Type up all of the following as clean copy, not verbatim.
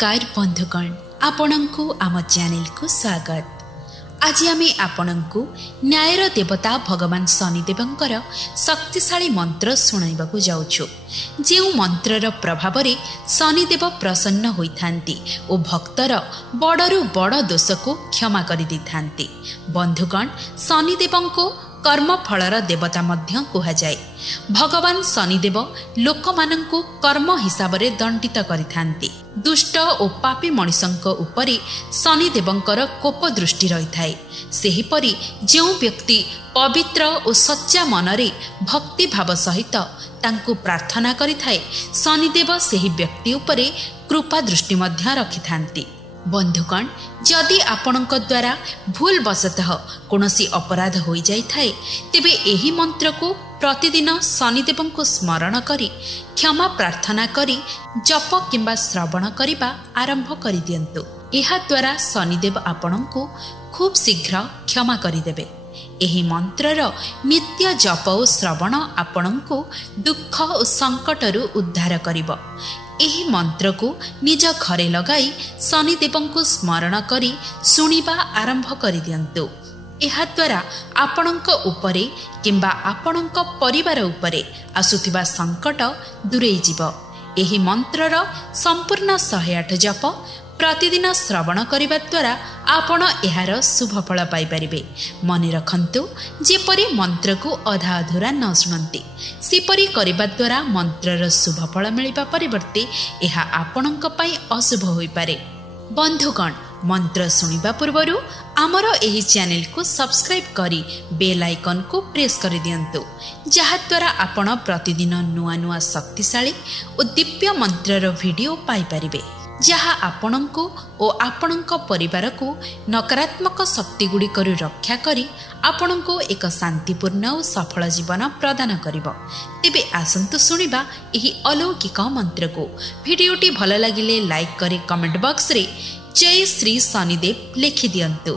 नमस्कार बंधुगण, आपणंकु आम चैनल को स्वागत। आज आमे आपणंकु न्यायर देवता भगवान शनिदेवंकर शक्तिशाली मंत्र सुनाइबाकु जाउछु। जे मंत्रर प्रभाव रे शनिदेव प्रसन्न होइथांती ओ भक्तर बड़रु बड़ दोष को क्षमा करि दिथांती। बंधुगण, शनिदेवंको कर्म फलर देवता मध्य कुहा जाए। भगवान शनिदेव लोकमानंकु कर्म हिसाब रे दंडित करिथांती। दुष्ट और पापी मनुष्यंक उपरे शनिदेवंकर कोप दृष्टि रही थाए। सेहिपरि जो व्यक्ति पवित्र और सच्चा मनरे भक्ति भाव सहित तांकु प्रार्थना करिथाए, शनिदेव सेहि व्यक्ति उपरे कृपा दृष्टि मध्य रखिथांती। बंधुगण, जदि आपणक द्वारा भूल वशतः कोनोसी अपराध होई जाई थाए, तेबे एही मंत्र को प्रतिदिन शनिदेव को स्मरण करी क्षमा प्रार्थना करी जप किंबा श्रवण करिबा आरंभ करि दियंतु। एहा द्वारा शनिदेव आपणको खूब शीघ्र क्षमा करिदेबे। एही मंत्रर नित्य जप और श्रवण आपणको दुख और संकटरू उद्धार करिब। एही मंत्र को निज घरे लगाई शनिदेव को स्मरण करी सुनिबा आरंभ करि दियंतु। एहा द्वारा आपणक उपरे किंबा आपणक परिवार उपरे आसुथिबा संकट दूरेई जिव। एही मंत्रर संपूर्ण 108 जप प्रतिदिन श्रवण करिबा द्वारा आपण एहार शुभ फल पाई परिबे। मने रखंतु, जेपरि मंत्र को अधा अधूरा न सुनंती, सेपरि करिबा द्वारा मंत्रर शुभ फल मिलिबा परिवर्ते एहा आपणक पई अशुभ होई पारे। बंधुगण, मंत्र सुनिबा पूर्वरु आमर एही चैनल को सब्सक्राइब करी बेल आइकन को प्रेस करि दियंतु, जहा द्वारा आपण प्रतिदिन नुआ नुआ शक्तिशाली और दिव्य मंत्रर वीडियो पाई परिबे, जहा आपणको ओ आपणक परिवार को नकारात्मक शक्ति गुड़िकर रक्षा करी आपणको एक शांतिपूर्ण और सफल जीवन प्रदान करिब। तेबे आसंतु सुनिबा एही अलौकिक मंत्र को। वीडियोटी भल लागिले लाइक करी कमेंट बॉक्स रे जय श्री शनिदेव लिखि दियंतु।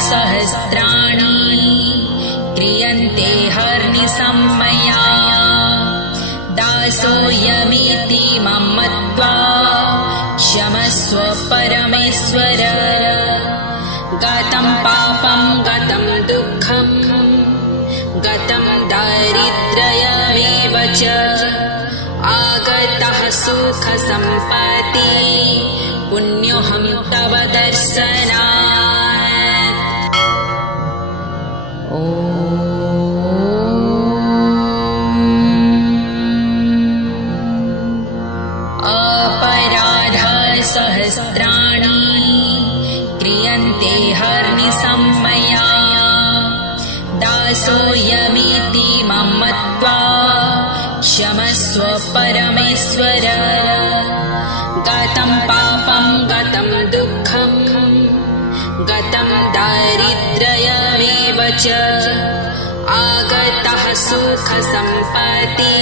सहस्राणि क्रियन्ते हर्निशम्मया दासोऽयमिति मम मत्वा क्षमस्व परमेश्वर। गतं पापं गतं दुःखं गतं दारिद्र्यमेव च आगतः सुखसम्पत्ति पुण्योऽहं तव दर्शनात्। सहस्राणि क्रियन्ते हर्निशम्मया दासोऽयमिति मम मत्वा क्षमस्व परमेश्वर। गतं पापं गतं दुःखं गतं दारिद्र्यमेव च आगतः सुखसम्पत्ति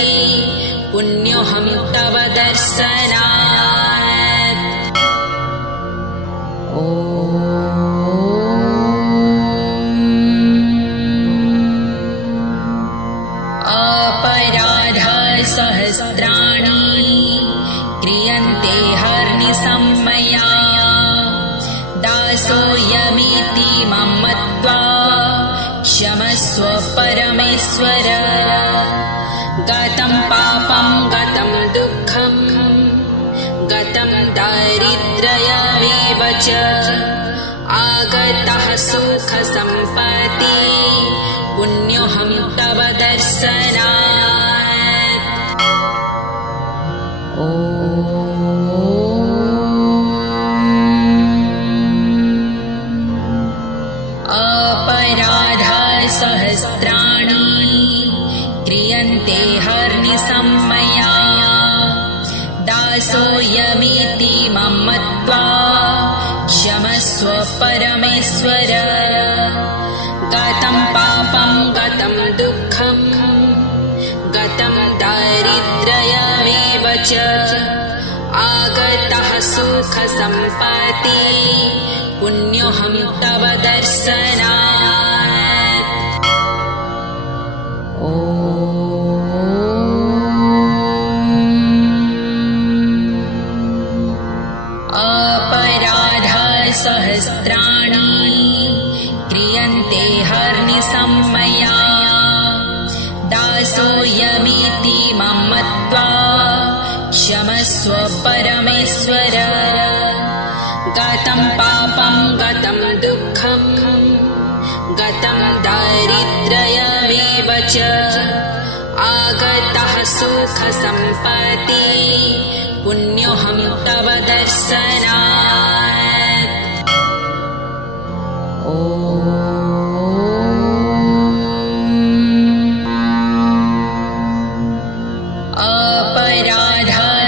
पुण्योऽहं तव दर्शनात्। सहस्राणि क्रियन्ते हर्निशम्मया दासोऽयमिति मम मत्वा क्षमस्व परमेश्वर। गतं पापं गतं दुःखं गतं दारिद्र्यमेव च आगतः सुखसम्पत्ति पुण्योऽहं तव दर्शनात्। सहस्राणि क्रियन्ते हर्निशम्मया दासोऽयमिति मम मत्वा क्षमस्व परमेश्वर। गतं पापं गतं दुःखं गतं दारिद्र्यमेव च आगतः सुखसम्पत्ति पुण्योऽहं तव दर्शनात्। क्षमस्व परमेश्वर गतं पापं गतं दुःखं गतं दारिद्र्यमेव च आगतः सुखसम्पत्ति पुण्योऽहं तव दर्शनात्।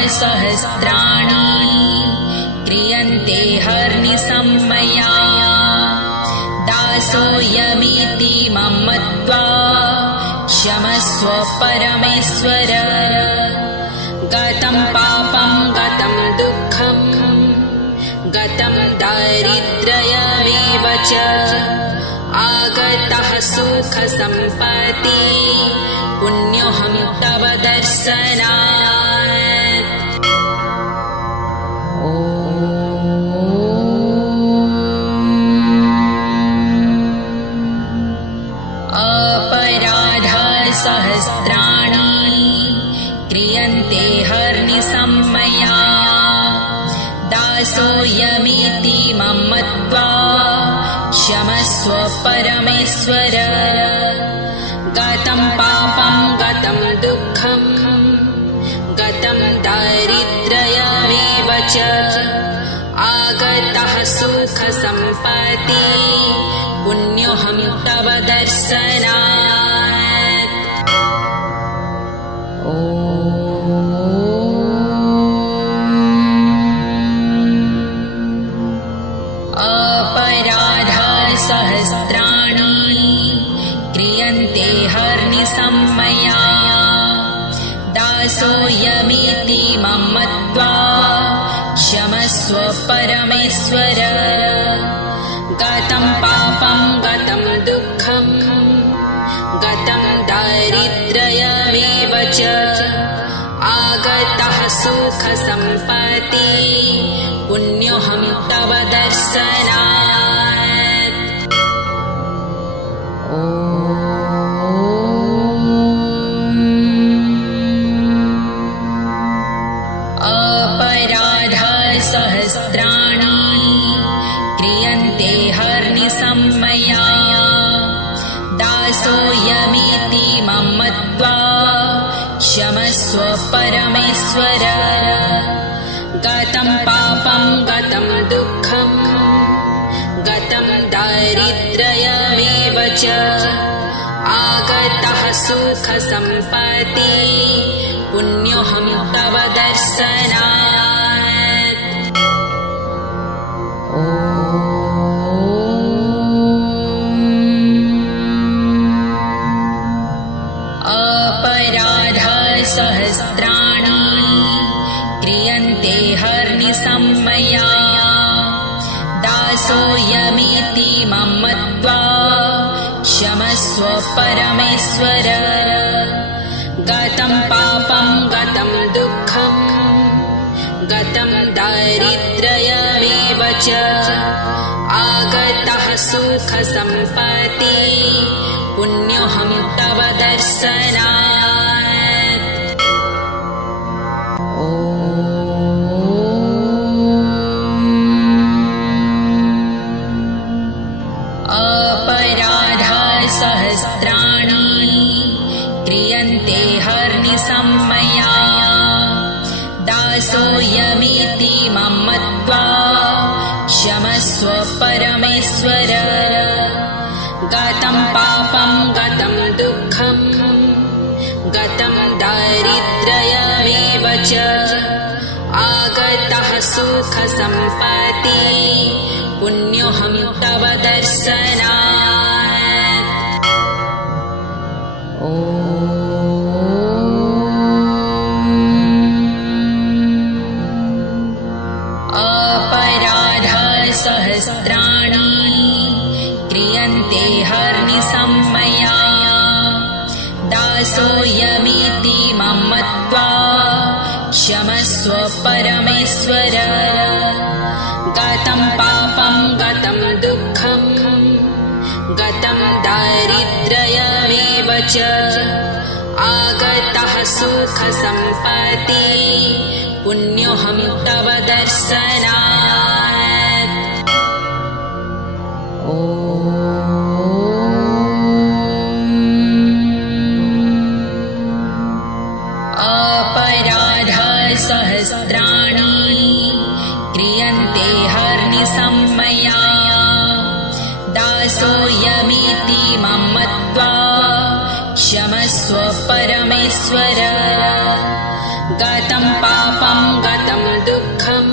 सहस्राणि क्रियन्ते हर्निशम्मया दासोऽयमिति मां मत्वा क्षमस्व परमेश्वर गतं पापं गतं दुःखं गतं दारिद्र्यमेव च आगतः सुखसम्पत्ति पुण्योऽहं तव दर्शनात्। सहस्राणि क्रियन्ते हर्निशम्मया दासोऽयमिति मां मत्वा क्षमस्व परमेश्वर गतं पापं गतं दुःखं गतं दारिद्र्यमेव च आगतः सुखसम्पत्ति पुण्योऽहं तव दर्शनात्। सहस्राणि क्रियन्ते हर्निशम्मया दासोऽयमिति मां मत्वा क्षमस्व परमेश्वर गतं पापं गतं दुःखं गतं दारिद्र्यमेव च आगतः सुखसम्पत्ति पुण्योऽहं तव दर्शनात्। सहस्राणि क्रियन्ते हर्निशम्मया दासोऽयमिति मां मत्वा क्षमस्व परमेश्वर गतं पापं गतं दुःखं गतं दारिद्र्यमेव च आगतः सुखसम्पत्ति पुण्योऽहं तव दर्शनात्। सहस्राणि क्रियन्ते हर्निशम्मया दासोऽयमिति मां मत्वा क्षमस्व परमेश्वर गतं पापं गतं दुःखं गतं दारिद्र्यमेव च आगतः सुखसम्पत्ति पुण्योऽहं तव दर्शनात्। सहस्राणि क्रियन्ते हर्निशम्मया दासोऽयमिति मां मत्वा क्षमस्व परमेश्वर गतं पापं गतं दुःखं गतं दारिद्र्यमेव च आगतः सुखसम्पत्ति पुण्योऽहं तव दर्शनात्। सहस्राणि क्रियन्ते हर्निशम्मया दासोऽयमिति मां मत्वा क्षमस्व परमेश्वर गतं पापं गतं दुःखं गतं दारिद्र्यमेव च आगतः सुखसम्पत्ति पुण्योऽहं तव दर्शनात्। अपराधसहस्राणि क्रियन्ते हर्निशं मया, दासोऽयमिति मां मत्वा क्षमस्व परमेश्वर। गतं पापं गतं दुःखं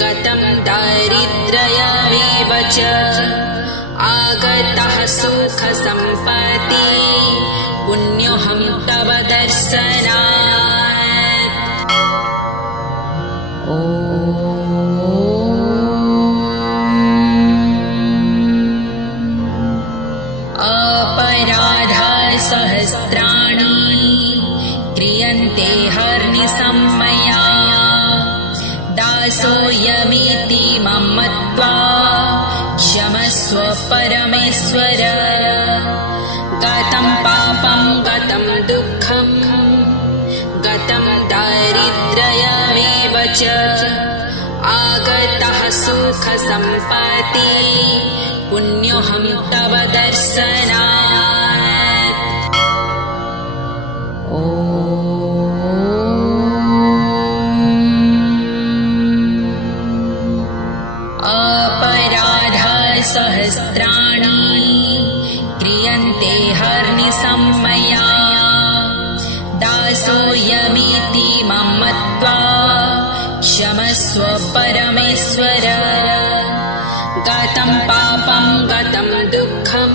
गतं दारिद्र्यमेव च, आगतः सुखसम्पत्ति पुण्योऽहं तव दर्शनात्। अपराधसहस्राणि क्रियन्ते हर्निशं मया, दासोऽयमिति मां मत्वा क्षमस्व परमेश्वर। गतं पापं गतं दुःखं गतं दारिद्र्यमेव च, आगतः सुखसम्पत्ति पुण्योऽहं तव दर्शनात्। अपराधसहस्राणि क्रियन्ते हर्निशं मया, दासोऽयमिति मां मत्वा क्षमस्व परमेश्वर। गतं पापं गतं दुःखं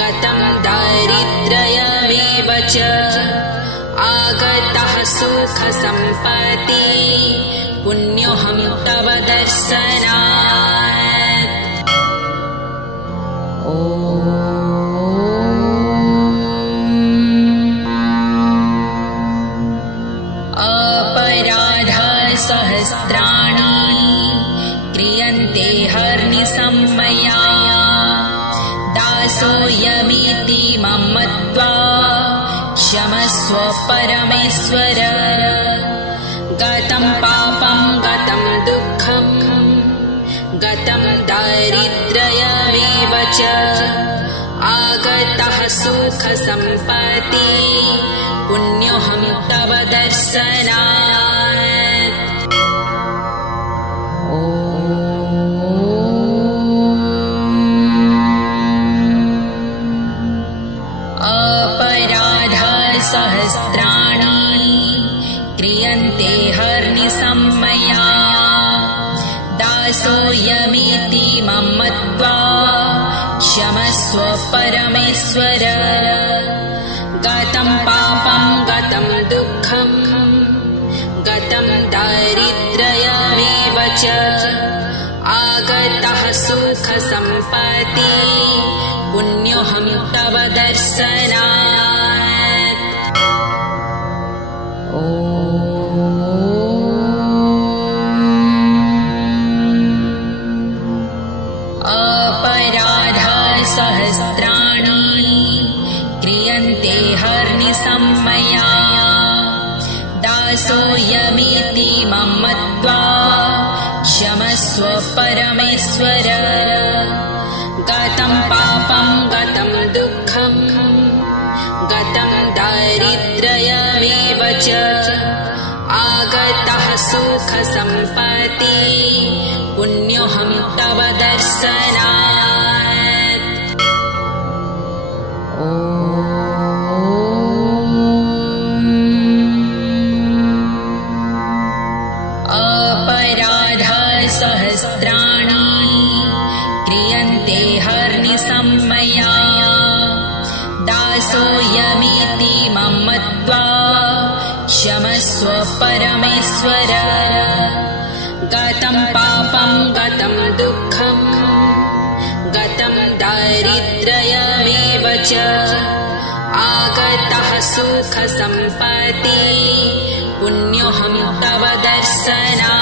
गतं दारिद्र्यमेव च, आगतः सुखसम्पत्ति पुण्योऽहं तव दर्शनात्। अपराधसहस्राणि क्रियन्ते हर्निशं मया, दासोऽयमिति मां मत्वा क्षमस्व परमेश्वर। गतं पापं गतं दुःखं गतं दारिद्र्यमेव च, आगतः सुखसम्पत्ति पुण्योऽहं तव दर्शनात्। अपराधसहस्राणि क्रियन्ते हर्निशं मया, दासोऽयमिति मां मत्वा क्षमस्व परमेश्वर। गतं पापं गतं दुःखं गतं दारिद्र्यमेव च, आगतः सुखसम्पत्ति पुण्योऽहं तव दर्शनात्। अपराधसहस्राणि क्रियन्ते हर्निशं मया, दासोऽयमिति मां मत्वा क्षमस्व परमेश्वर। गतं पापं गतं दुःखं गतं दारिद्र्यमेव च, आगतः सुखसम्पत्ति पुण्योऽहं तव दर्शनात्। अपराधसहस्राणि क्रियन्ते हर्निशं मया, दासोऽयमिति मां मत्वा क्षमस्व परमेश्वर। गतं पापं गतं दुःखं गतं दारिद्र्यमेव च, आगतः सुखसम्पत्ति पुण्योऽहं तव दर्शनात्।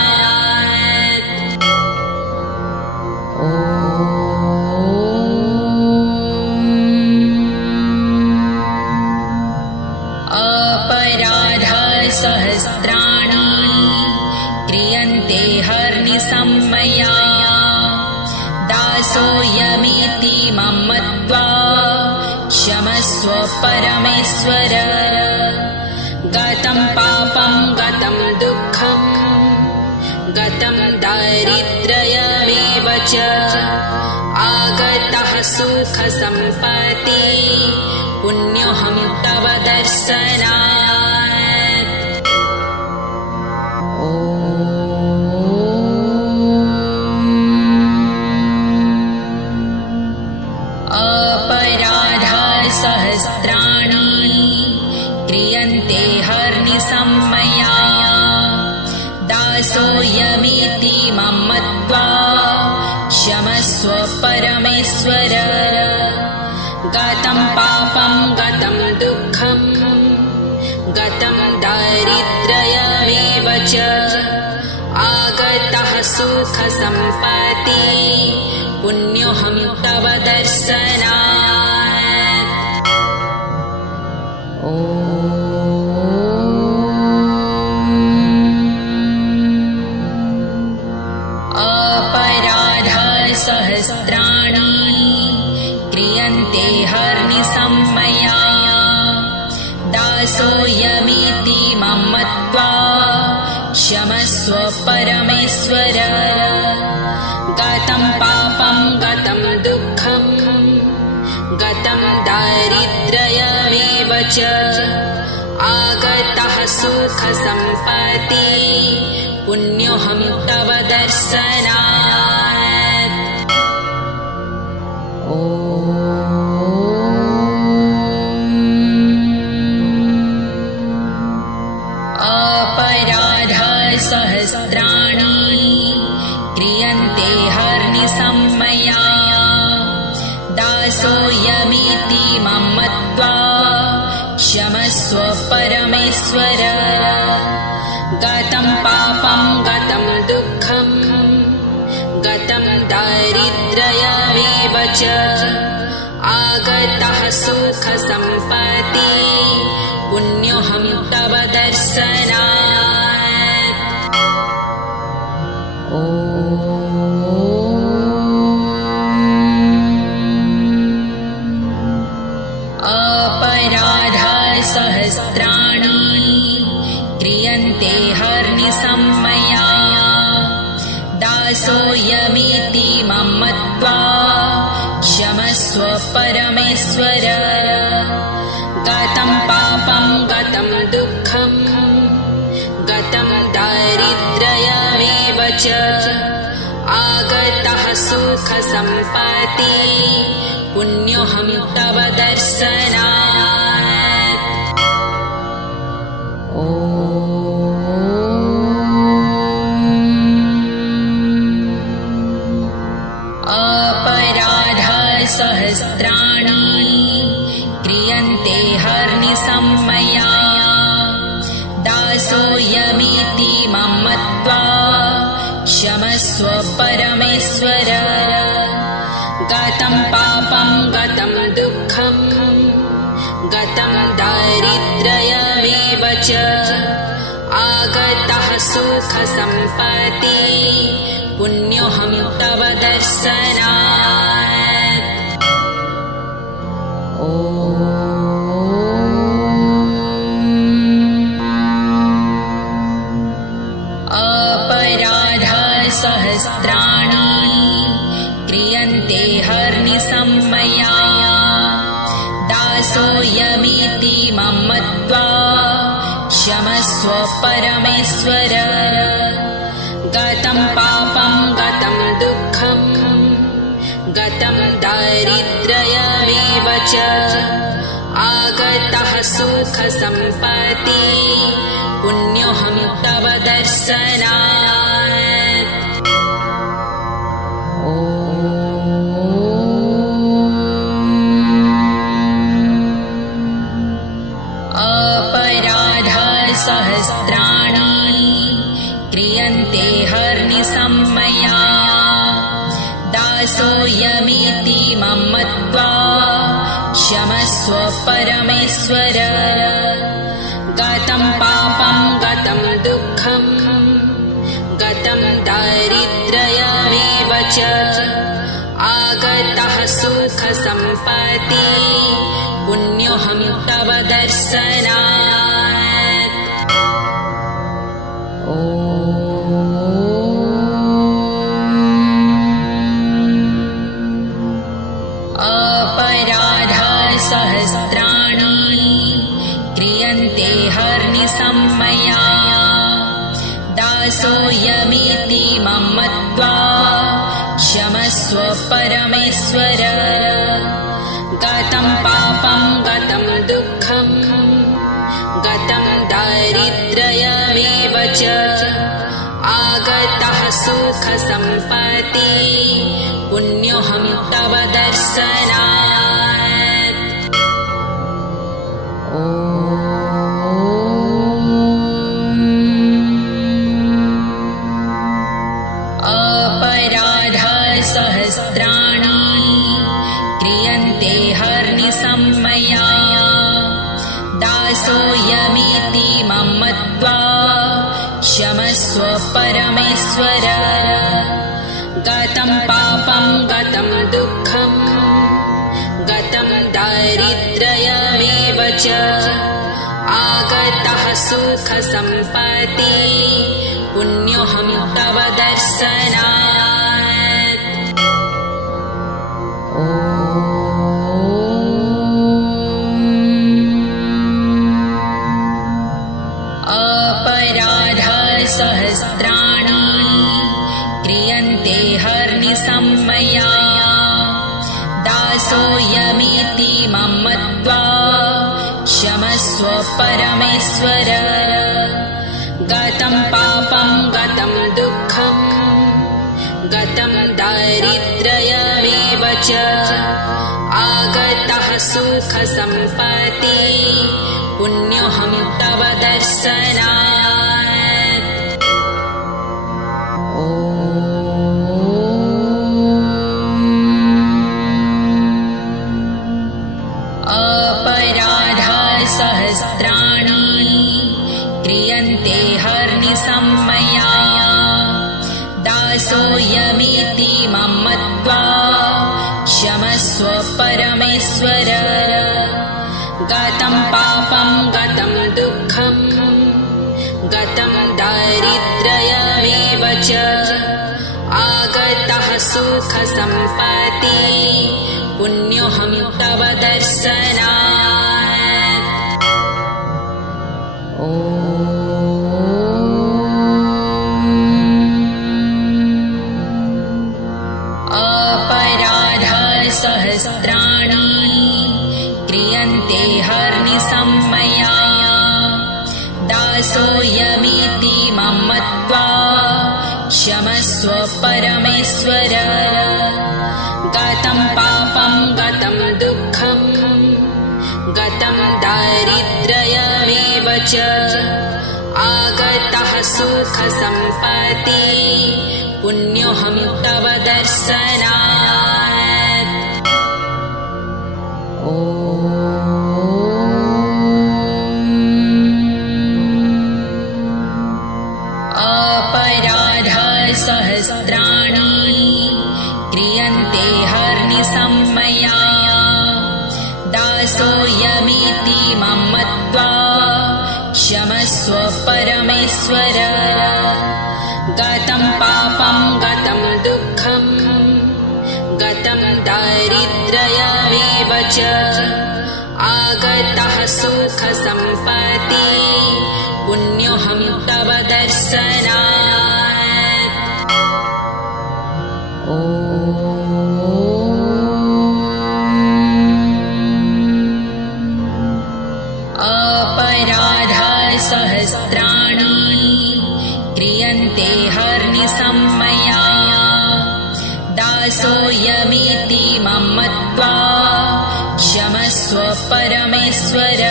अपराधसहस्राणि परमेश्वर गतं पापं गतं दुःखं गतं दारिद्र्यमेव च आगतः सुखसम्पत्ति पुण्योऽहं तव दर्शनात्। सहस्राणि क्रियन्ते हर्निशं मया दासोऽयमिति मां मत्वा क्षमस्व परमेश्वर गतं पापं गतं दुःखं गतं दारिद्र्यमेव च आगतः सुखसम्पत्ति पुण्योऽहं तव दर्शनात्। सहस्राणि क्रियन्ते हर्निशं मया दासोऽयमिति मां मत्वा क्षमस्व परमेश्वर गतं पापं गतं दुःखं गतं दारिद्र्यमेव च आगतः सुखसम्पत्ति पुण्योऽहं तव दर्शनात्। सहस्राणि क्रियन्ते हर्निशं मया दासोऽयमिति मां मत्वा क्षमस्व परमेश्वर गतं पापं गतं दुःखं गतं दारिद्र्यमेव च आगतः सुखसम्पत्ति पुण्योऽहं तव दर्शनात्। सहस्राणि क्रियन्ते हर्निशं मया दासोऽयमिति मां मत्वा क्षमस्व परमेश्वर गतं पापं गतं दुःखं गतं दारिद्र्यमेव च आगतः सुखसम्पत्ति पुण्योऽहं तव दर्शनात्। सहस्राणि क्रियन्ते हर्निशं मया दासोऽयमिति मां मत्वा क्षमस्व परमेश्वर गतं पापं गतं दुःखं गतं दारिद्र्यमेव च आगतः सुखसम्पत्ति पुण्योऽहं तव दर्शनात्। सहस्राणि क्रियन्ते हर्निशं मया दासोऽयमिति मां मत्वा क्षमस्व परमेश्वर गतं पापं गतं दुःखं गतं दारिद्र्यमेव च आगतः सुखसम्पत्ति पुण्योऽहं तव दर्शनात्। सहस्राणि क्रियन्ते हर्निशं मया दासोऽयमिति मां मत्वा क्षमस्व परमेश्वर गतं पापं गतं दुःखं गतं दारिद्र्यमेव च आगतः सुखसम्पत्ति पुण्योऽहं तव दर्शनात्। सहस्राणि क्रियन्ते हर्निशम्मया दासोऽयमिति मम मत्वा क्षमस्व परमेश्वर गतं पापं गतं दुःखं गतं दारिद्र्यमेव च आगतः सुखसम्पत्ति पुण्योऽहं तव दर्शनात्। अपराधसहस्राणि क्रियन्ते हर्निशम्मया दासोऽयमिति मम मत्वा क्षमस्व परमेश्वर गतं पापं गतं दुःखं गतं दारिद्र्यमेव च आगतः सुखसम्पत्ति पुण्योऽहं तव दर्शनात्। अपराधसहस्राणि क्रियन्ते हर्निशम्मया दासोऽयमिति मम मत्वा क्षमस्व परमेश्वर गतं पापं गतं दुःखं गतं दारिद्र्यमेव च आगतः सुखसम्पत्ति पुण्योऽहं तव दर्शनात्। अपराधसहस्राणि क्रियन्ते हर्निशम्मया दासोऽयमिति मम मत्वा क्षमस्व परमेश्वर गतं पापं गतं दुःखं गतं दारिद्र्यमेव च आगतः सुखसम्पत्ति पुण्योऽहं तव दर्शनात्। अपराधसहस्राणि क्रियन्ते हर्निशम्मया दासोऽयमिति मम मत्वा क्षमस्व परमेश्वर गतं पापं गतं दुःखं गतं दारिद्र्यमेव च आगतः सुखसम्पत्ति पुण्योऽहं तव दर्शनात्। अपराधसहस्राणि क्रियन्ते हर्निशम्मया दासोऽयमिति मम मत्वा क्षमस्व परमेश्वर गतं पापं गतं दुःखं गतं दारिद्र्यमेव च आगतः सुखसम्पत्ति पुण्योऽहं तव दर्शनात्। अपराधसहस्राणि क्रियन्ते हर्निशम्मया दासोऽयमिति मम मत्वा क्षमस्व परमेश्वर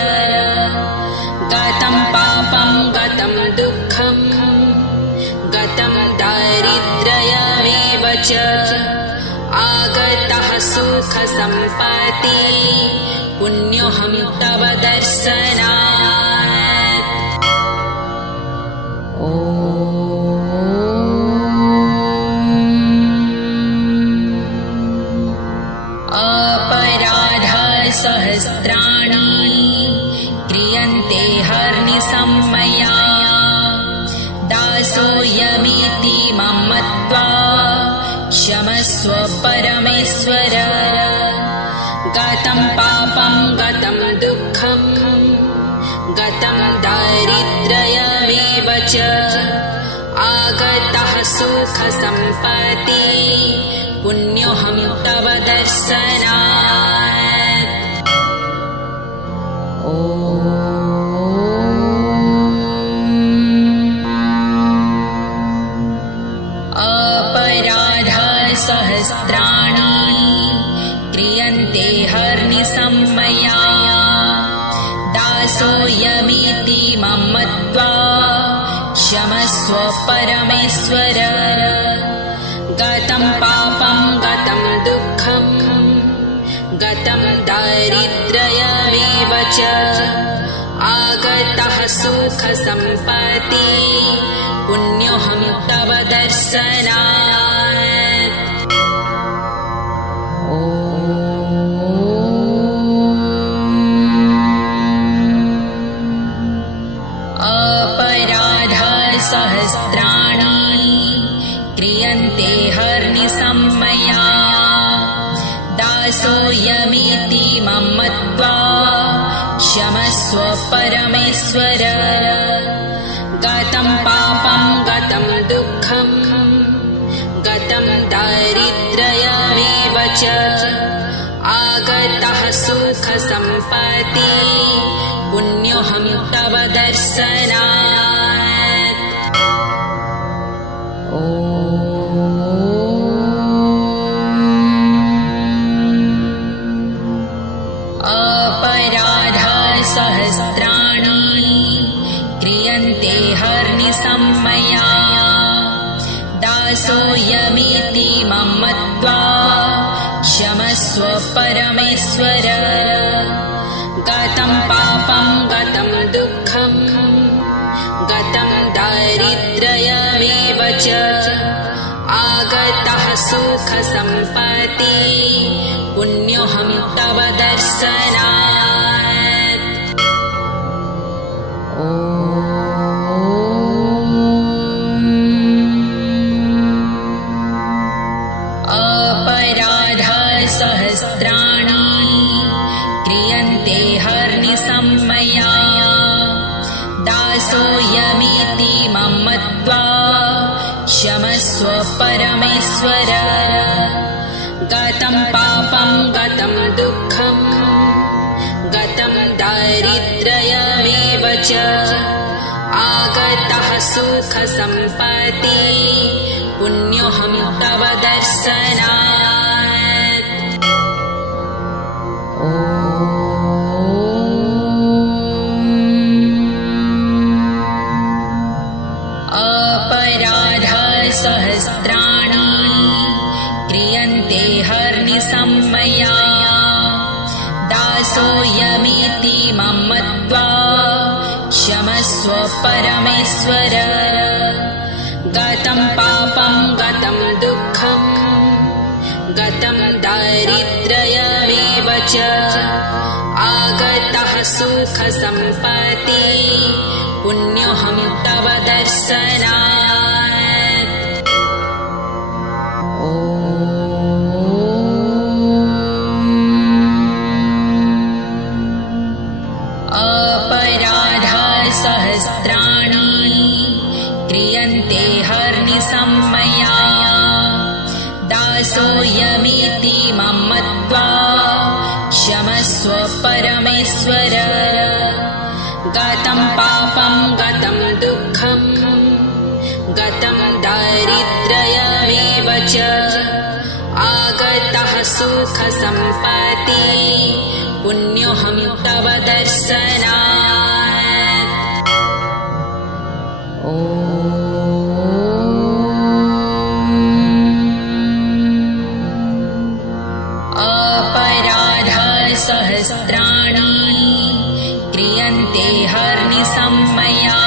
गतं पापं गतं दुःखं गतं दारिद्र्यमेव च आगतः सुखसम्पत्ति पुण्योऽहं तव दर्शनात्। अपराधसहस्राणि दासोऽयमिति मां मत्वा क्षमस्व परमेश्वर गतं पापं गतं दुःखं गतं दारिद्र्यमेव च आगतः सुखसम्पत्ति पुण्योऽहं तव दर्शनात्। अपराधसहस्राणि क्रियन्ते हर्निशं मया दासोऽयमिति मां मत्वा क्षमस्व परमेश्वर गतं पापं गतं दुःखं गतं दारिद्र्यमेव च आगतः सुखसम्पत्ति पुण्योऽहं तव दर्शनात्। अपराधसहस्राणि क्रियन्ते हर्निशं मया दासोऽयमिति मां मत्वा क्षमस्व परमेश्वर गतं पापं गतं दुःखं गतं दारिद्र्यमेव च आगतः सुखसम्पत्ति पुण्योऽहं तव दर्शनात्। अपराधसहस्राणि क्रियन्ते हर्निशं मया दासोऽयमिति मां मत्वा क्षमस्व परमेश्वर गतं पापं गतं दुःखं गतं दारिद्र्यमेव च आगतः सुखसम्पत्ति पुण्योऽहं तव दर्शनात्। अपराधसहस्राणि क्रियन्ते हर्निशं मया दासोऽयमिति मां मत्वा क्षमस्व परमेश्वर गतं पापं गतं दुःखं गतं दारिद्र्यमेव च आगतः सुखसम्पत्ति पुण्योऽहं तव दर्शनात्। अपराधसहस्राणि क्रियन्ते हर्निशं मया दासोऽयमिति मां मत्वा क्षमस्व परमेश्वर गतं पापं गतं दुःखं गतं दारिद्र्यमेव च आगतः सुखसम्पत्ति पुण्योऽहं तव दर्शनात्। अपराधसहस्राणि क्रियन्ते हर्निशं मया दासोऽयमिति मां मत्वा क्षमस्व परमेश्वर गतं पापं गतं दुःखं गतं दारिद्र्यमेव च आगतः सुखसम्पत्ति पुण्योऽहं तव दर्शनात्। अपराधसहस्राणि क्रियन्ते हर्निशं मया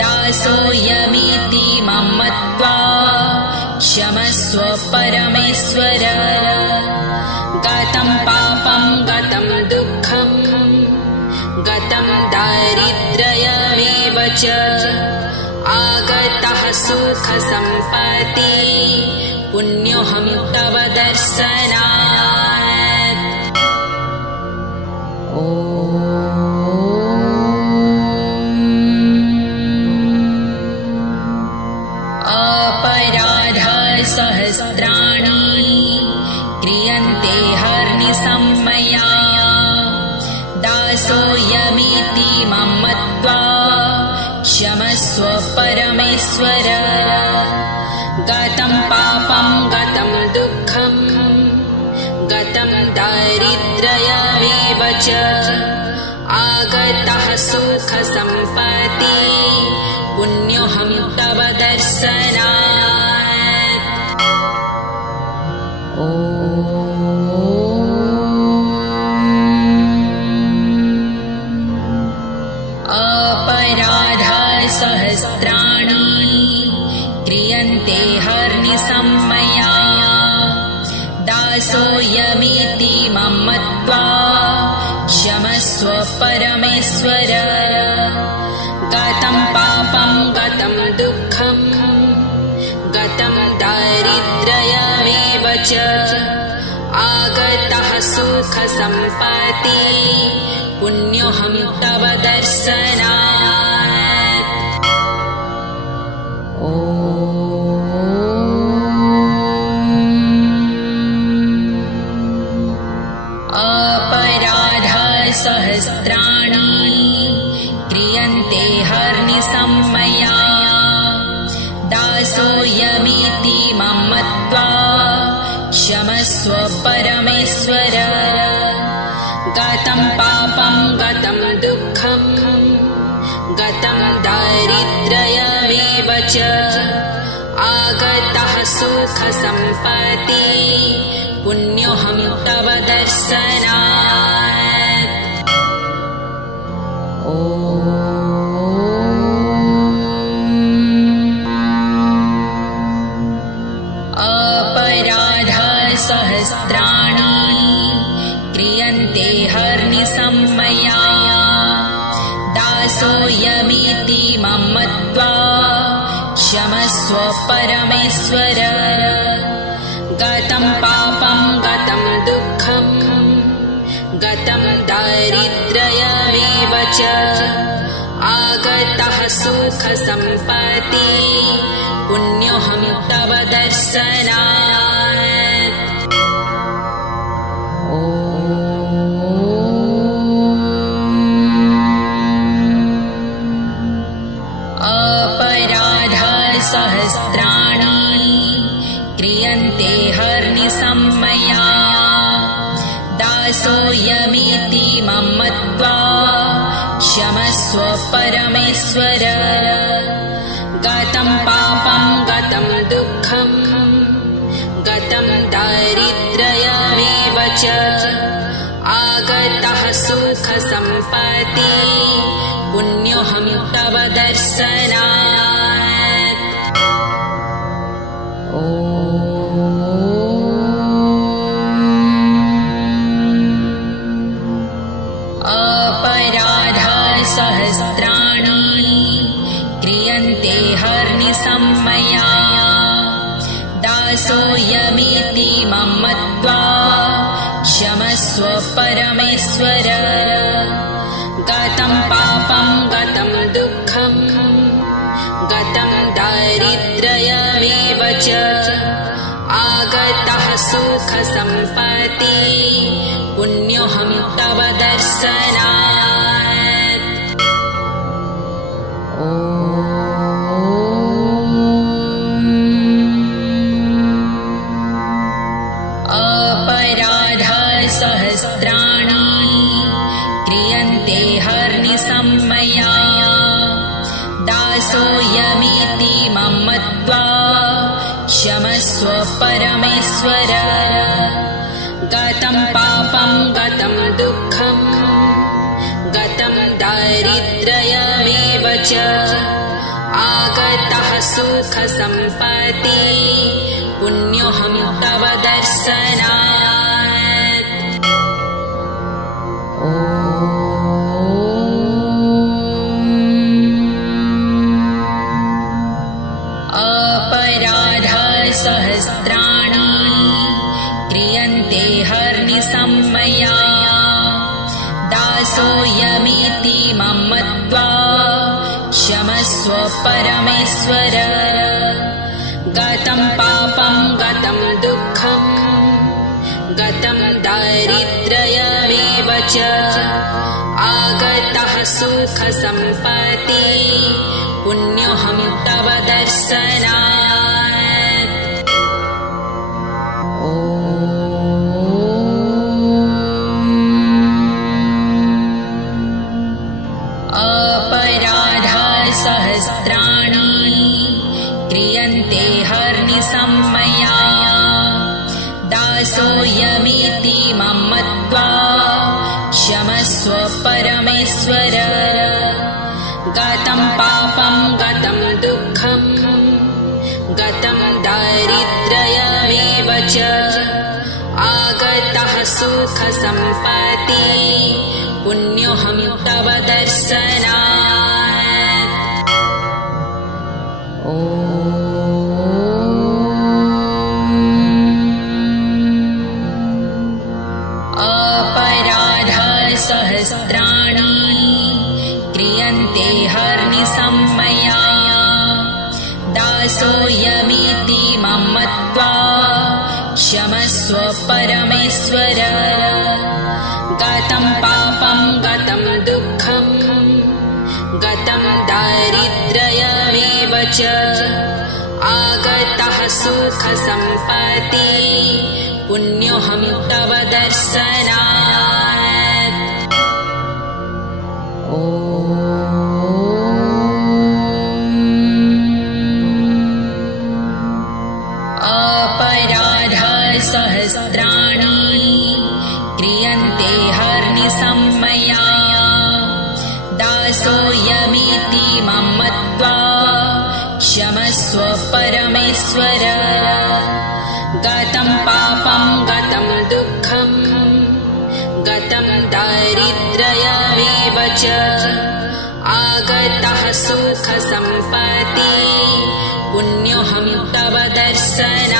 दासोऽयमिति मां मत्वा क्षमस्व परमेश्वर गतं पापं गतं दुःखं गतं दारिद्र्यमेव च आगतः सुखसम्पत्ति पुण्योऽहं तव दर्शनात्। अपराधसहस्राणि क्रियन्ते हर्निशं मया दासोऽयमिति मां मत्वा क्षमस्व परमेश्वर। गतं पापं गतं दुःखं गतं दारिद्र्यमेव च आगतः सुखसम्पत्ति पुण्योऽहं तव दर्शनात्। अपराधसहस्राणि क्रियन्ते हर्निशं मया दासोऽयमिति मां मत्वा क्षमस्व परमेश्वर। गतं पापं गतं दुःखं गतं दारिद्र्यमेव च आगतः सुखसम्पत्ति पुण्योऽहं तव दर्शनात्। अपराधसहस्राणि क्रियन्ते हर्निशं मया दासोऽयमिति मां मत्वा क्षमस्व परमेश्वर। गतं पापं गतं दुःखं गतं दारिद्र्यमेव च आगतः सुखसम्पत्ति पुण्योऽहं तव दर्शनात्। अपराधसहस्राणि क्रियन्ते हर्निशं मया दासोऽयमिति मां मत्वा क्षमस्व परमेश्वर। गतं पापं गतं दुःखं गतं दारिद्र्यमेव च आगतः सुखसम्पत्ति पुण्योऽहं तव दर्शनात्। अपराधसहस्राणि क्रियन्ते हर्निशं मया दासोऽयमिति मां मत्वा क्षमस्व परमेश्वर। गतं पापं गतं दुःखं गतं दारिद्र्यमेव च आगतः सुखसम्पत्ति पुण्योऽहं तव दर्शनात्। अपराधसहस्राणि क्रियन्ते हर्निशं मया दासोऽयमिति मां मत्वा क्षमस्व परमेश्वर। गतं पापं गतं दुःखं गतं दारिद्र्यमेव च आगतः सुखसम्पत्ति पुण्योऽहं तव दर्शनात्। अपराधसहस्राणि क्रियन्ते हर्निशं मया दासोऽयमिति मां मत्वा क्षमस्व परमेश्वर। गतं पापं गतं दुःखं गतं दारिद्र्यमेव च आगतः सुखसम्पत्ति पुण्योऽहं तव दर्शनात्। सहस्राणि क्रियन्ते हर्निशं मया दासोऽयमिति मां मत्वा क्षमस्व परमेश्वर गतं पापं गतं दुःखं गतं दारिद्र्यमेव च आगतः सुखसम्पत्ति पुण्योऽहं तव दर्शनात्। अपराधाः सहस्राणि क्रियन्ते हर्निशं मया दासोऽयमिति मां मत्वा क्षमस्व परमेश्वर गतं पापं गतं दुःखं गतं दारिद्र्यमेव च आगतः सुखसम्पत्ति पुण्योऽहं तव दर्शनात्। अपराधाः सहस्राणि क्रियन्ते हर्निशं मया दासोऽयमिति मां मत्वा क्षमस्व परमेश्वर गतं पापं गतं दुःखं गतं दारिद्र्यमेव च आगतः सुखसम्पत्ति पुण्योऽहं तव दर्शनात्। अपराधाः सहस्राणि क्रियन्ते हर्निशं मया दासोऽयमिति मां मत्वा क्षमस्व परमेश्वर गतं पापं गतं दुःखं गतं दारिद्र्यमेव च आगतः सुखसम्पत्ति पुण्योऽहं तव दर्शनात्।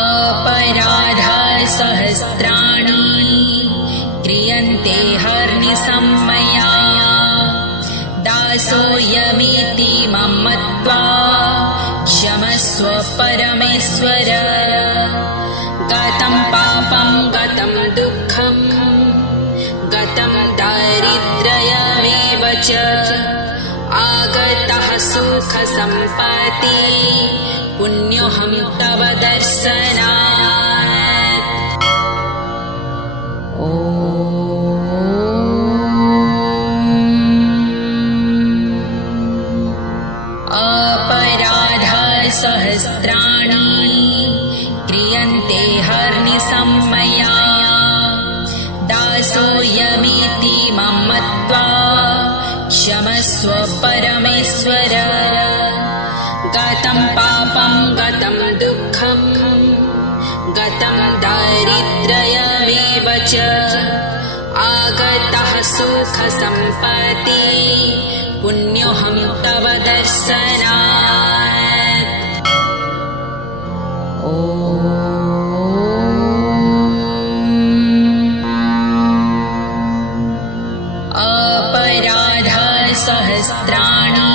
अपराधाः सहस्राणि क्रियन्ते हर्निशं मया दासोऽयमिति मां मत्वा क्षमस्व परमेश्वर गतं पापं गतं दुःखं गतं दारिद्र्यमेव च आगतः सुखसम्पत्ति पुण्योऽहं तव दर्शनात्। अपराधाः सहस्राणि क्रियन्ते हर्निशं मया दासोऽयमिति मां मत्वा क्षमस्व परमेश्वर गतं पापं गतं दुःखं गतं दारिद्र्यमेव च आगतः सुखसम्पत्ति पुण्योऽहं तव दर्शनात्। अपराधाः सहस्राणि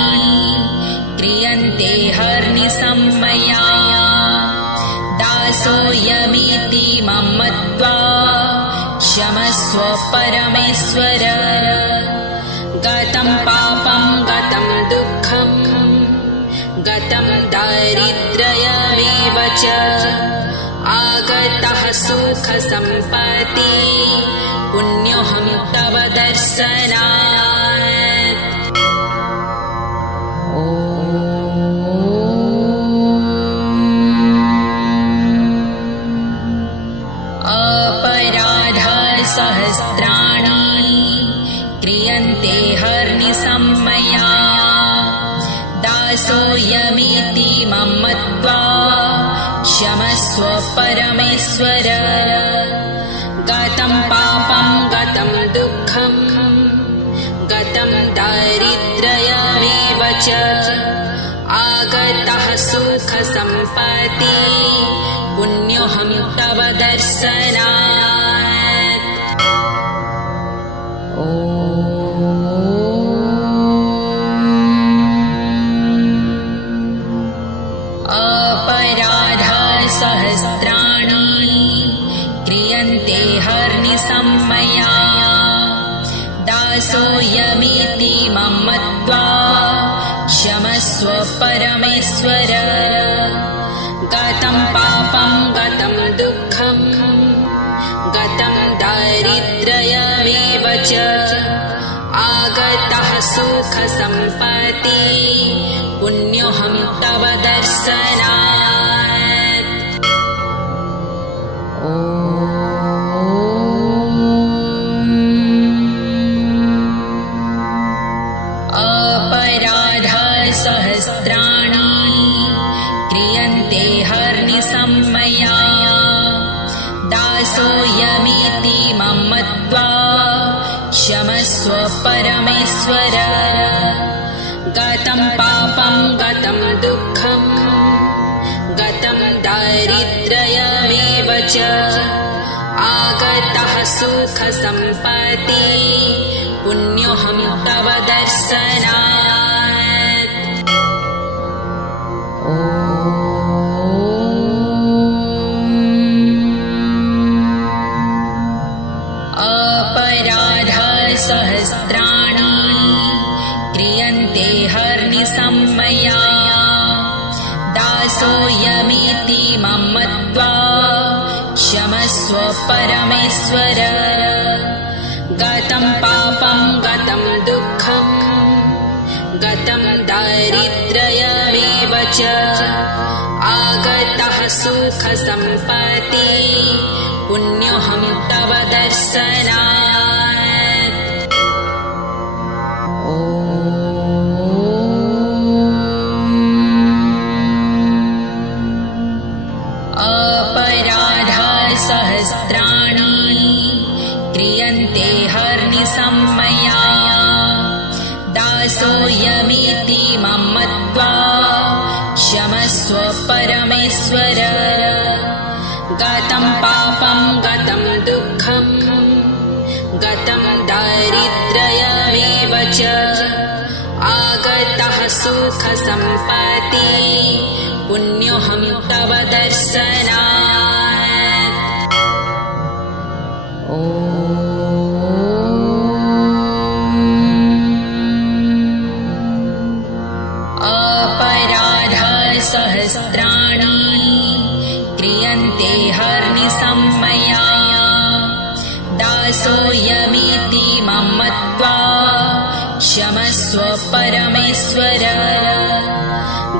क्रियन्ते हर्निशं मया दासोऽयमिति मां मत्वा क्षमस्व परमेश्वर गतं पापं गतं दुःखं गतं दारिद्र्यमेव च आगतः सुखसम्पत्ति पुण्योऽहं तव दर्शनात्। अपराधाः सहस्राणि क्रियन्ते हर्निशं मया दासोऽयमिति मां मत्वा क्षमस्व परमेश्वर गतं पापं गतं सम्पति पुण्योऽहं तव दर्शनात्। अपराधसहस्राणि क्रियन्ते हर्निशम्मया दासोऽयमिति मां मत्वा क्षमस्व परमेश्वर। गतं पापं गतं दुःखं गतं दारिद्र्यमेव च आगतः सुखसम्पत्ति पुण्योऽहं तव दर्शनात्। अपराधसहस्राणि क्रियन्ते हर्निशम्मया दासोऽयमिति मां मत्वा क्षमस्व परमेश्वर। गतं पापं गतं दुःखं गतं दारिद्र्यमेव च आगतः सुखसम्पत्ति पुण्योऽहं तव दर्शनात्। अपराधसहस्राणि क्रियन्ते हर्निशम्मया दासोऽयमिति मां मत्वा क्षमस्व परमेश्वर। गतं पापं गतं दुःखं गतं दारिद्र्यमेव च आगतः सुखसम्पत्ति पुण्योऽहं तव दर्शनात्। अपराधसहस्राणि क्रियन्ते हर्निशम्मया दासोऽयमिति मां मत्वा क्षमस्व परमेश्वर। गतं पापं गतं दुःखं गतं दारिद्र्यमेव च आगतः सुखसम्पत्ति पुण्योऽहं तव दर्शनात्। अपराधसहस्राणि क्रियन्ते हर्निशम्मया दासोऽयमिति मां मत्वा क्षमस्व परमेश्वर।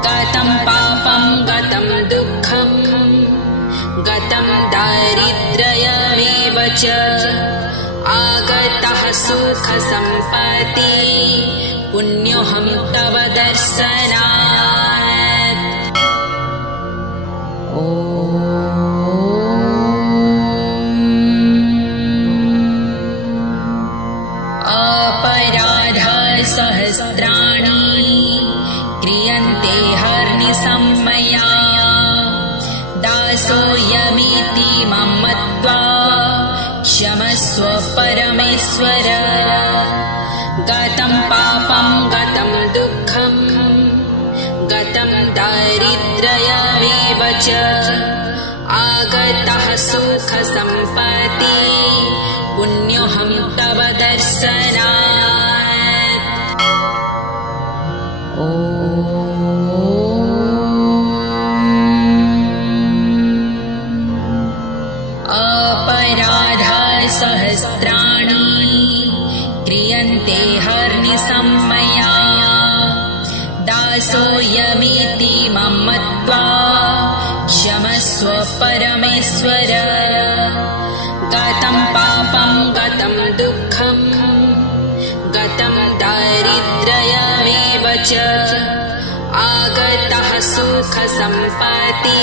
गतं पापं गतं दुःखं गतं दारिद्र्यमेव च आगतः सुखसम्पत्ति पुण्योऽहं तव दर्शनात्। अपराधसहस्राणि क्रियन्ते हर्निशम्मया दासोऽयमिति मां मत्वा क्षमस्व परमेश्वर। गतं पापं गतं दुःखं गतं दारिद्र्यमेव च आगतः सुखसम्पत्ति पुण्योऽहं तव दर्शनात्। अपराधसहस्राणि क्रियन्ते हर्निशम्मया दासोऽयमिति मां मत्वा क्षमस्व परमेश्वर। गतं पापं गतं दुःखं गतं दारिद्र्यमेव च आगतः सुखसम्पत्ति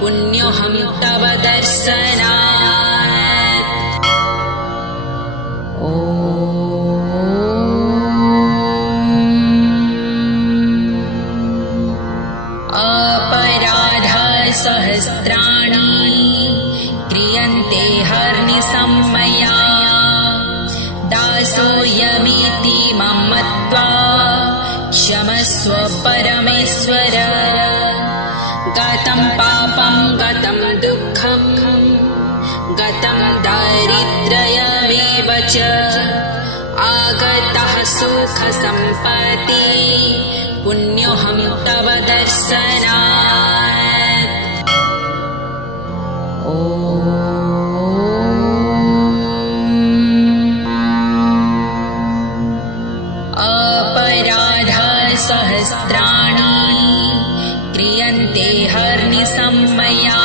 पुण्योऽहं तव दर्शनात्। अपराधसहस्राणि क्रियन्ते हर्निशं मया दासोऽयमिति मां मत्वा क्षमस्व परमेश्वर गतं पापं गतं दुःखं गतं दारिद्र्यमेव च आगतः सुखसम्पत्ति पुण्योऽहं तव दर्शनात्। अपराधसहस्राणि क्रियन्ते हर्निशं मया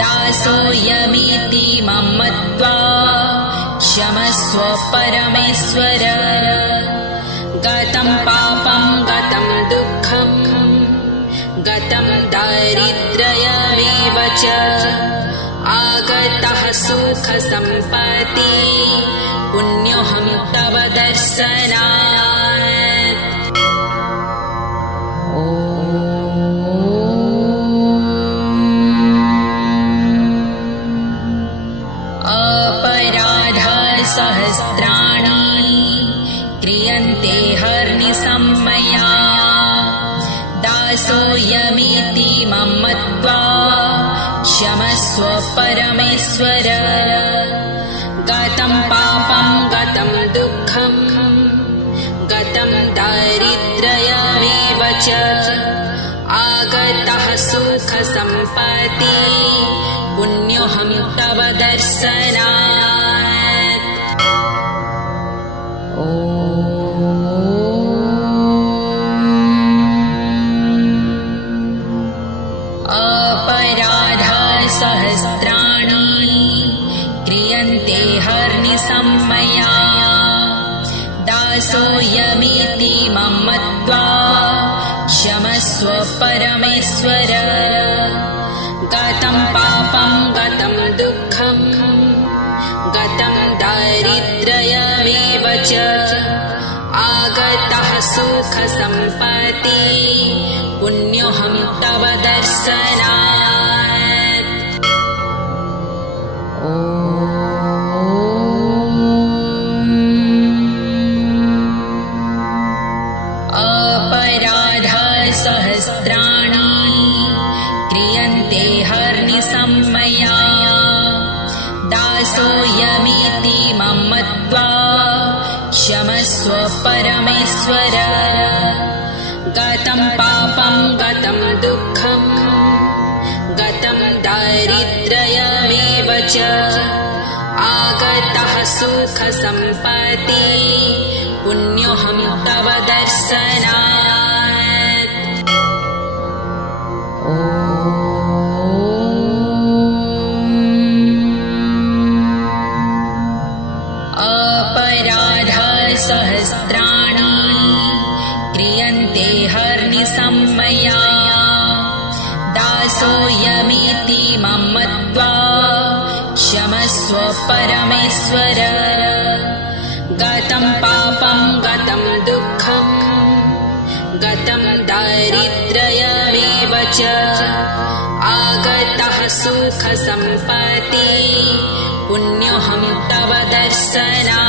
दासोऽयमिति मां मत्वा क्षमस्व परमेश्वर गतं पापं गतं दुःखं गतं दारिद्र्यमेव च आगतः सुखसम्पत्ति पुण्योऽहं तव दर्शनात्। अपराधसहस्राणि क्रियन्ते हर्निशं मया दासोऽयमिति मां मत्वा क्षमस्व परमेश्वर गतं पापं गतं दुःखं गतं दारिद्र्यमेव च आगतः सुखसम्पत्ति पुण्योऽहं तव दर्शनात्। अपराधसहस्राणि क्रियन्ते हर्निशं मया दासोऽयमिति मां मत्वा क्षमस्व परमेश्वर गतं पापं गतं दुःखं गतं दारिद्र्यमेव च आगतः सुखसम्पत्ति पुण्योऽहं तव दर्शनात्। अपराधसहस्राणि क्रियन्ते हर्निशं मया दासोऽयमिति मां मत्वा क्षमस्व परमेश्वर गतं पापं गतं दुःखं गतं दारिद्र्यमेव च आगतः सुखसम्पत्ति पुण्योऽहं तव दर्शनात्। अपराधसहस्राणि क्रियन्ते हर्निशं मया दासोऽयमिति मां मत्वा क्षमस्व परमेश्वर गतं पापं गतं दुःखं गतं दारिद्र्यमेव च आगतः सुखसम्पत्ति पुण्योऽहं तव दर्शनात्।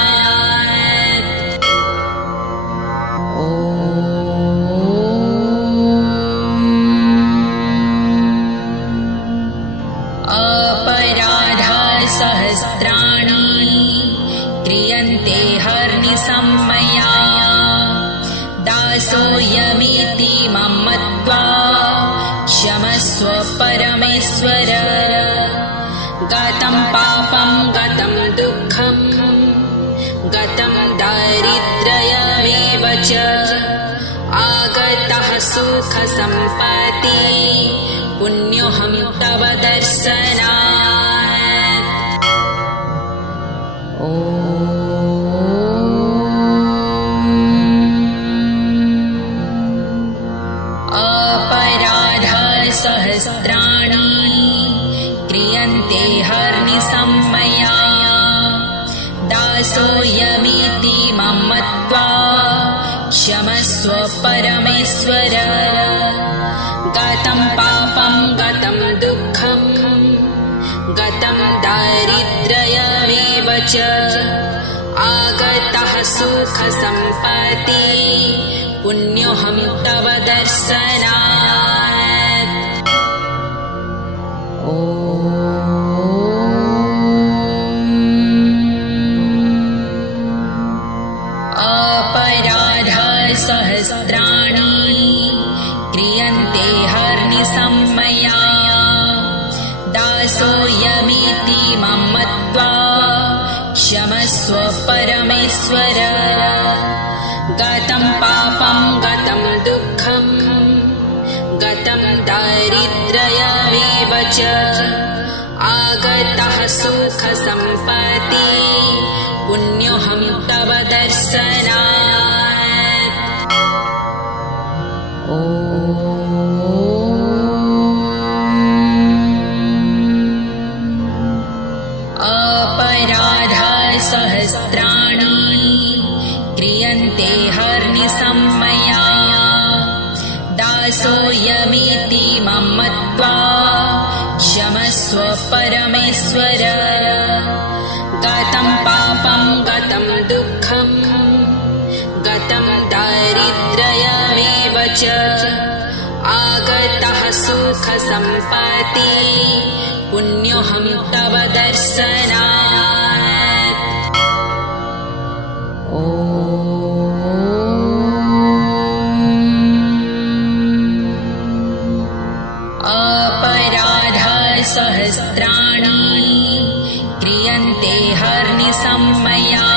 अपराधसहस्राणि क्रियन्ते हर्निशं मया दासोऽयमिति मां मत्वा क्षमस्व परमेश्वर गतं पापं गतं दुःखं गतं दारिद्र्यमेव च आगतः सुखसम्पत्ति पुण्योऽहं तव दर्शनात्। अपराधसहस्राणि क्रियन्ते हर्निशं मया दासोऽयमिति मां मत्वा क्षमस्व परमेश्वर गतं पापं गतं दुःखं गतं दारिद्र्यमेव च आगतः सुखसम्पत्ति पुण्योऽहं तव दर्शनात्। अपराधसहस्राणि क्रियन्ते हर्निशं मया दासोऽयमिति मां मत्वा क्षमस्व परमेश्वर। गतं पापं गतं दुःखं गतं दारिद्र्यमेव च आगतः सुखसम्पत्ति पुण्योऽहं तव दर्शनात्। अपराधसहस्राणि क्रियन्ते हर्निशं मया दासोऽयमिति मां मत्वा क्षमस्व परमेश्वर। गतं पापं गतं दुःखं गतं दारिद्र्यमेव च आगतः सुखसम्पत्ति पुण्योऽहं तव दर्शनात्। अपराधसहस्राणि क्रियन्ते हर्निशं मया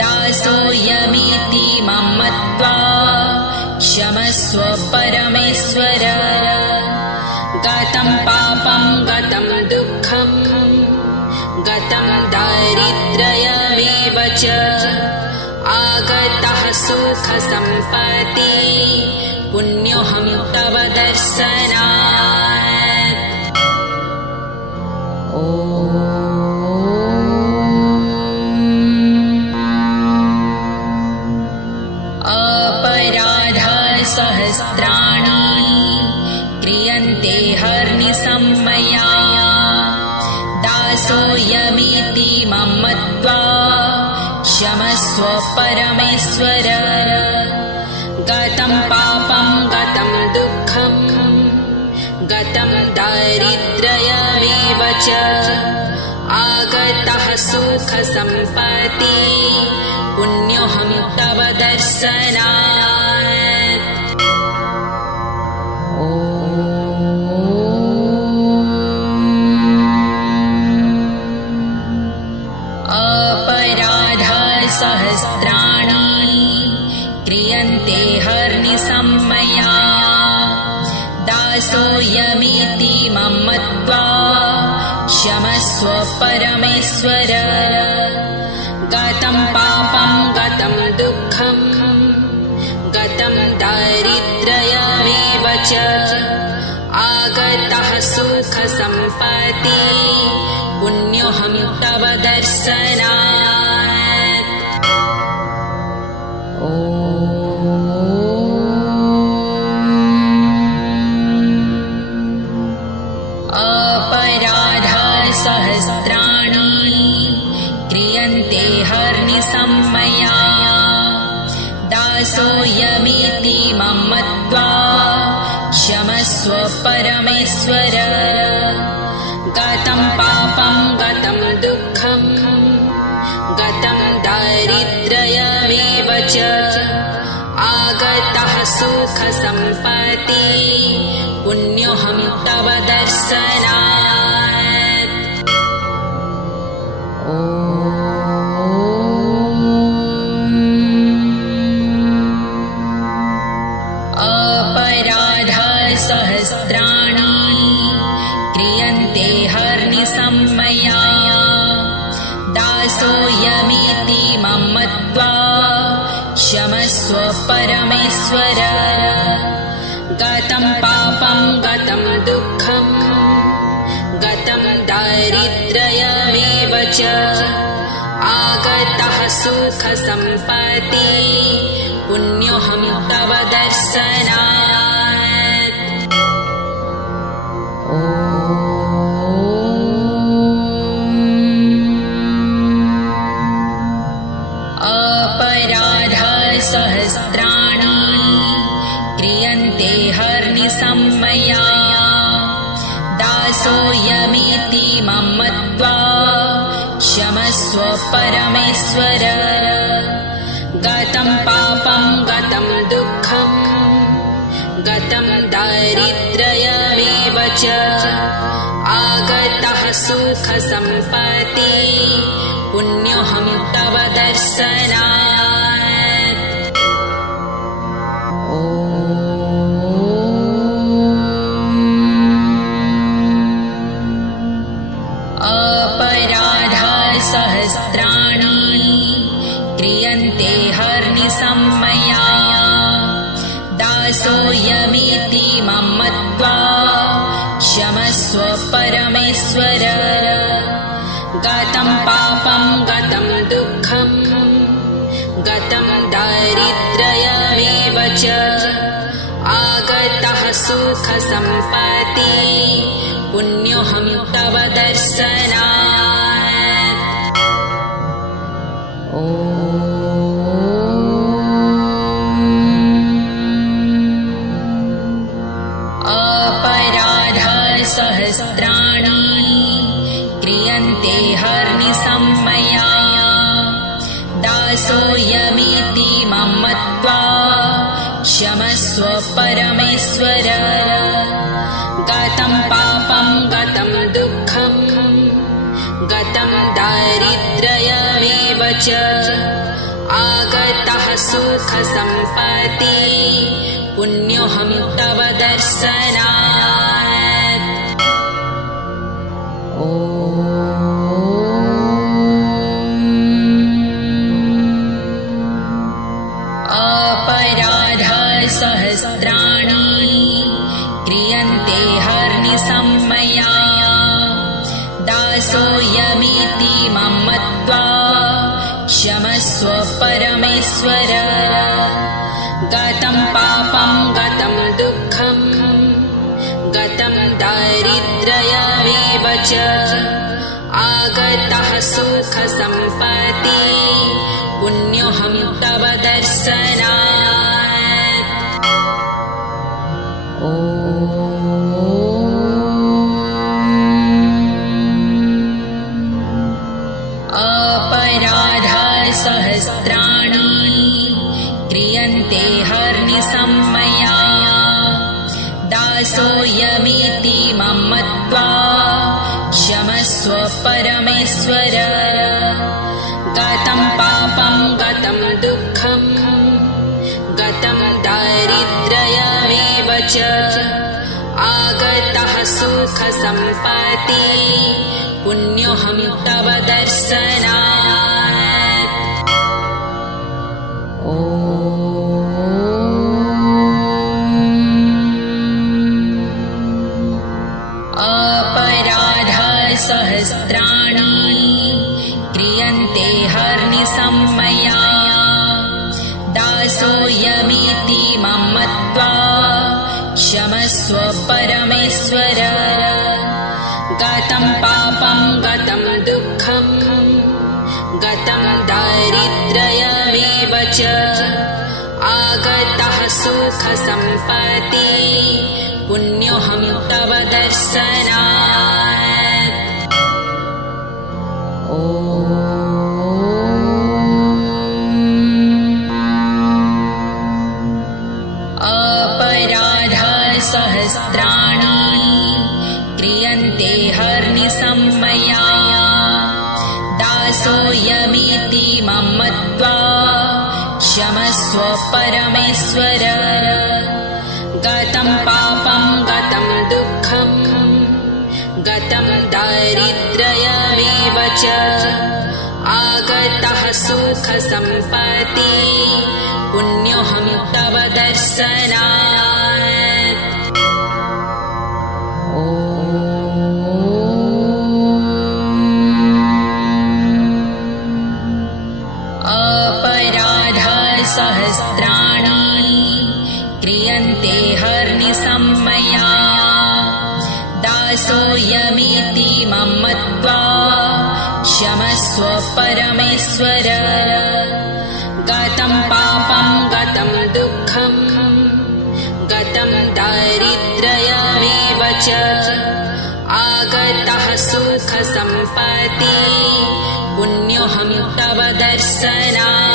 दासोऽयमिति मां मत्वा क्षमस्व परमेश्वर। गतं पापं गतं दुःखं गतं दारिद्र्यमेव च आगतः सुखसम्पत्ति पुण्योऽहं तव दर्शनात्। अपराधसहस्राणि क्रियन्ते हर्निशं मया दासोऽयमिति मां मत्वा क्षमस्व परमेश्वर। गतं पापं गतं दुःखं गतं दारिद्र्यमेव च आगतः सुखसम्पत्ति पुण्योऽहं तव दर्शनात्। अपराधसहस्राणि क्रियन्ते हर्निशं मया दासोऽयमिति मां मत्वा क्षमस्व परमेश्वर। गतं पापं गतं दुःखं गतं दारिद्र्यमेव च आगतः सुखसम्पत्ति पुण्योऽहं तव दर्शनात्। अपराधसहस्राणि क्रियन्ते हर्निशं मया दासोऽयमिति मां मत्वा क्षमस्व परमेश्वर। गतं पापं गतं दुःखं गतं दारिद्र्यमेव च आगतः सुखसम्पत्ति पुण्योऽहं तव दर्शनात्। अपराधसहस्राणि क्रियन्ते हर्निशं मया दासोऽयमिति मां मत्वा क्षमस्व परमेश्वर। गतं पापं गतं दुःखं गतं दारिद्र्यमेव च आगतः सुखसम्पत्ति पुण्योऽहं तव दर्शनात्। परमेश्वर गतं पापं गतं दुःखं गतं दारिद्र्यमेव च आगतः सुखसम्पत्ति पुण्योऽहं तव दर्शनात्। सहस्राणि क्रियन्ते हर्निशम्मया दासोऽयमिति मां मत्वा क्षमस्व परमेश्वर गतं पापं गतं दुःखं गतं दारिद्र्यमेव च आगतः सुखसम्पत्ति पुण्योऽहं तव दर्शनात्। सहस्राणि क्रियन्ते हर्निशम्मया दासोऽयमिति मां मत्वा क्षमस्व परमेश्वर गतं पापं गतं दुःखं गतं दारिद्र्यमेव च आगतः सुखसम्पत्ति पुण्योऽहं तव दर्शनात्। सहस्राणि क्रियन्ते हर्निशम्मया दासोऽयमिति मां मत्वा क्षमस्व परमेश्वर गतं पापं गतं दुःखं गतं दारिद्र्यमेव च आगतः सुखसम्पत्ति पुण्योऽहं तव दर्शनात्। सहस्राणि क्रियन्ते हर्निशम्मया दासोऽयमिति मां मत्वा क्षमस्व परमेश्वर गतं पापं गतं दुःखं गतं दारिद्र्यमेव च आगतः सुखसम्पत्ति पुण्योऽहं तव दर्शनात्। सहस्राणि क्रियन्ते हर्निशम्मया दासोऽयमिति मां मत्वा क्षमस्व परमेश्वर गतं पापं गतं दुःखं गतं दारिद्र्यमेव च आगतः सुखसम्पत्ति पुण्योऽहं तव दर्शनात्। सहस्राणि क्रियन्ते हर्निशम्मया दासोऽयमिति मां मत्वा क्षमस्व परमेश्वर गतं पापं गतं दुःखं गतं दारिद्र्यमेव च आगतः सुखसम्पत्ति पुण्योऽहं तव दर्शनात्। सहस्राणि क्रियन्ते हर्निशम्मया दासोऽयमिति मां मत्वा क्षमस्व परमेश्वर गतं पापं गतं दुःखं गतं दारिद्र्यमेव च आगतः सुख सम्पत्ति पुण्योऽहं तव दर्शनात्।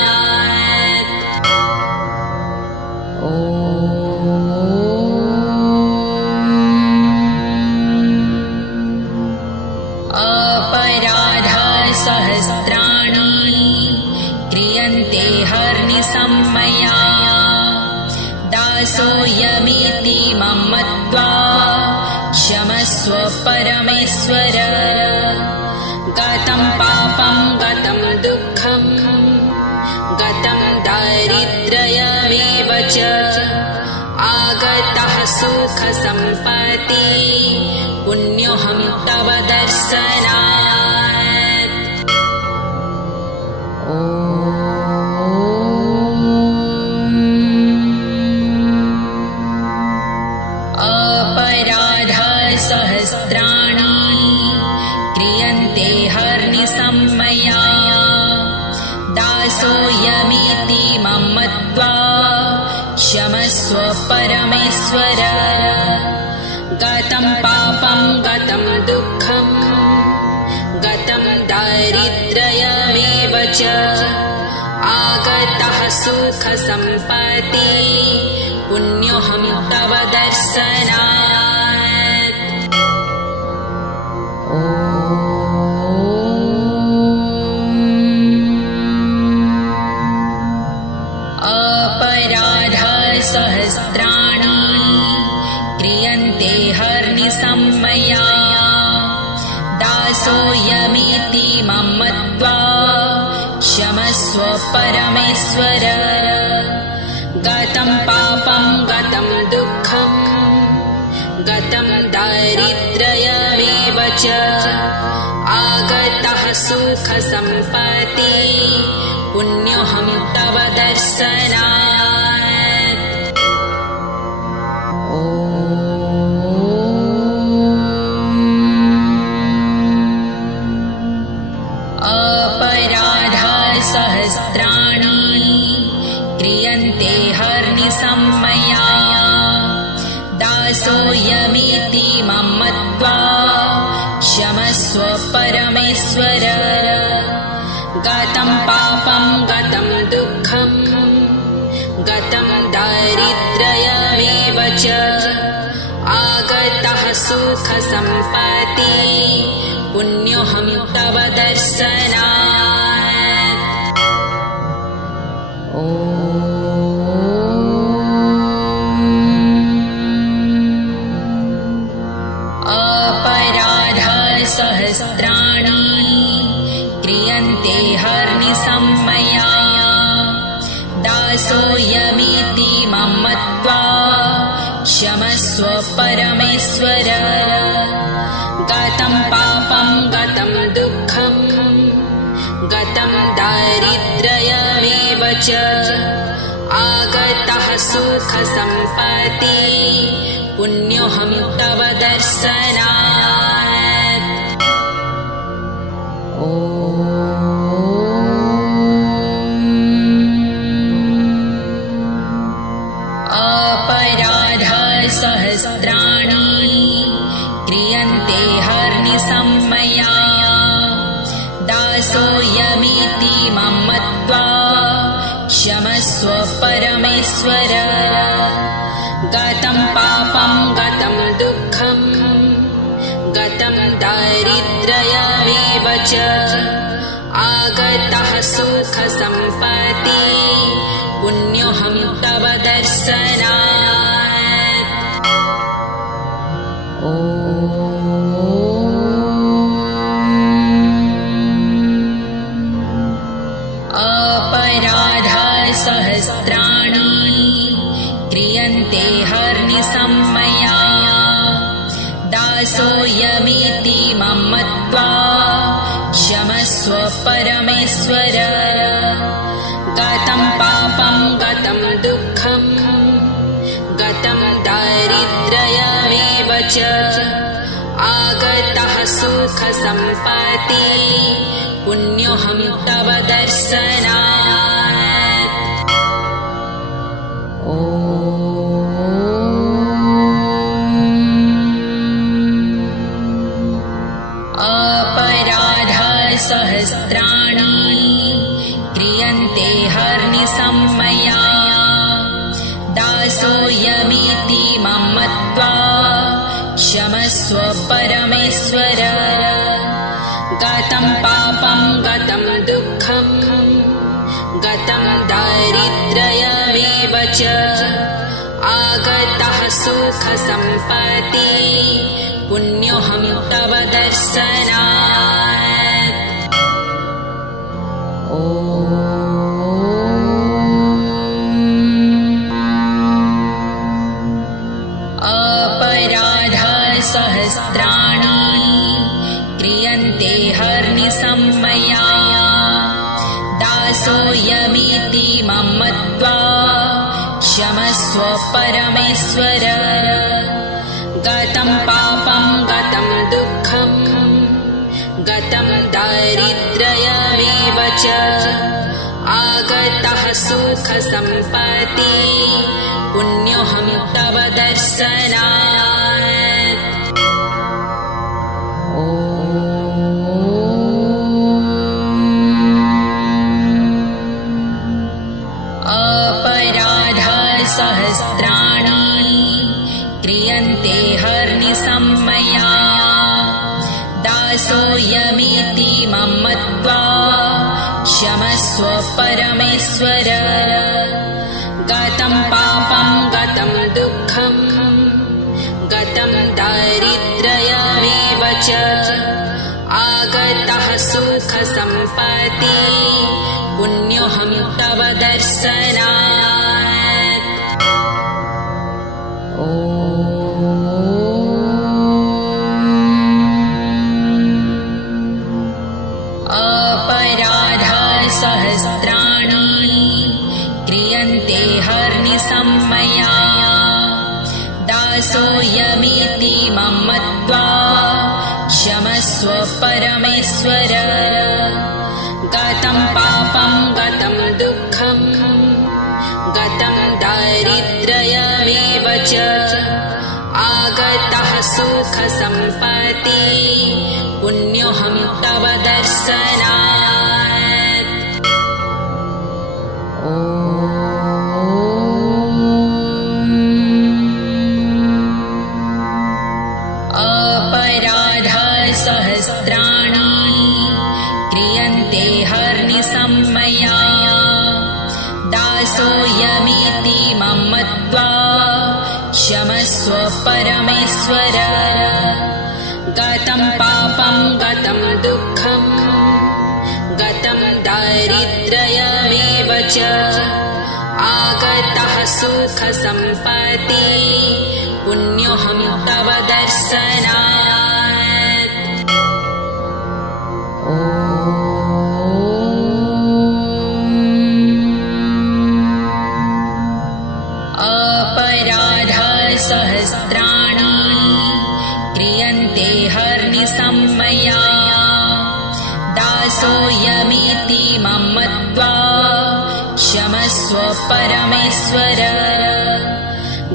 अपराधसहस्राणि क्रियन्ते हर्निशम्मया दासोऽयमिति मां मत्वा क्षमस्व परमेश्वर। गतं पापं गतं दुःखं गतं दारिद्र्यमेव च आगतः सुखसम्पत्ति पुण्योऽहं तव दर्शनात्। अपराधसहस्राणि क्रियन्ते हर्निशम्मया दासोऽयमिति मां मत्वा क्षमस्व परमेश्वर। गतं पापं गतं दुःखं गतं दारिद्र्यमेव च आगतः सुखसम्पत्ति पुण्योऽहं तव दर्शनात्। अपराधसहस्राणि क्रियन्ते हर्निशम्मया दासोऽयमिति मां मत्वा क्षमस्व परमेश्वर। गतं पापं गतं दुःखं गतं दारिद्र्यमेव च आगतः सुखसम्पत्ति पुण्योऽहं तव दर्शनात्। अपराधसहस्राणि क्रियन्ते हर्निशम्मया दासोऽयमिति मां मत्वा क्षमस्व परमेश्वर। गतं पापं गतं दुःखं गतं दारिद्र्यमेव च आगतः सुखसम्पत्ति पुण्योऽहं तव दर्शनात्। अपराधसहस्राणि क्रियन्ते हर्निशम्मया दासोऽयमिति मां मत्वा क्षमस्व परमेश्वर। गतं पापं गतं दुःखं गतं दारिद्र्यमेव च आगतः सुखसम्पत्ति पुण्योऽहं तव दर्शनात्। अपराधसहस्राणि क्रियन्ते हर्निशम्मया दासोऽयमिति मां मत्वा क्षमस्व परमेश्वर। गतं पापं गतं दुःखं गतं दारिद्र्यमेव च आगतः सुखसम्पत्ति पुण्योऽहं तव दर्शनात्। अपराधसहस्राणि क्रियन्ते हर्निशम्मया दासोऽयमिति मां मत्वा क्षमस्व परमेश्वर। गतं पापं गतं दुःखं गतं दारिद्र्यमेव च आगतः सुखसम्पत्ति पुण्योऽहं तव दर्शनात्। सहस्राणि क्रियन्ते हर्निशं मया दासोऽयमिति मां मत्वा क्षमस्व परमेश्वर गतं पापं गतं दुःखं गतं दारिद्र्यमेव च आगतः सुखसम्पत्ति पुण्योऽहं तव दर्शनात्। अपराधाः सहस्राणि क्रियन्ते हर्निशं मया दासोऽयमिति मां मत्वा क्षमस्व परमेश्वर गतं पापं गतं दुःखं गतं दारिद्र्यमेव च आगतः सुखसम्पत्ति पुण्योऽहं तव दर्शनात्। अपराधाः सहस्राणि क्रियन्ते हर्निशं मया दासोऽयमिति मां मत्वा क्षमस्व परमेश्वर गतं पापं गतं दुःखं गतं दारिद्र्यमेव च आगतः सुखसम्पत्ति पुण्योऽहं तव दर्शनात्। अपराधाः सहस्राणि क्रियन्ते हर्निशं मया दासोऽयमिति मां मत्वा क्षमस्व परमेश्वर गतं पापं गतं दुःखं गतं दारिद्र्यमेव च आगतः सुखसम्पत्ति पुण्योऽहं तव दर्शनात्। अपराधाः सहस्राणि क्रियन्ते हर्निशं मया दासोऽयमिति मां मत्वा क्षमस्व परमेश्वर गतं पापं गतं दुःखं गतं दारिद्र्यमेव च आगतः सुखसम्पत्ति पुण्योऽहं तव दर्शनात्। अपराधाः सहस्राणि क्रियन्ते हर्निशं मया दासोऽयमिति मां मत्वा क्षमस्व परमेश्वर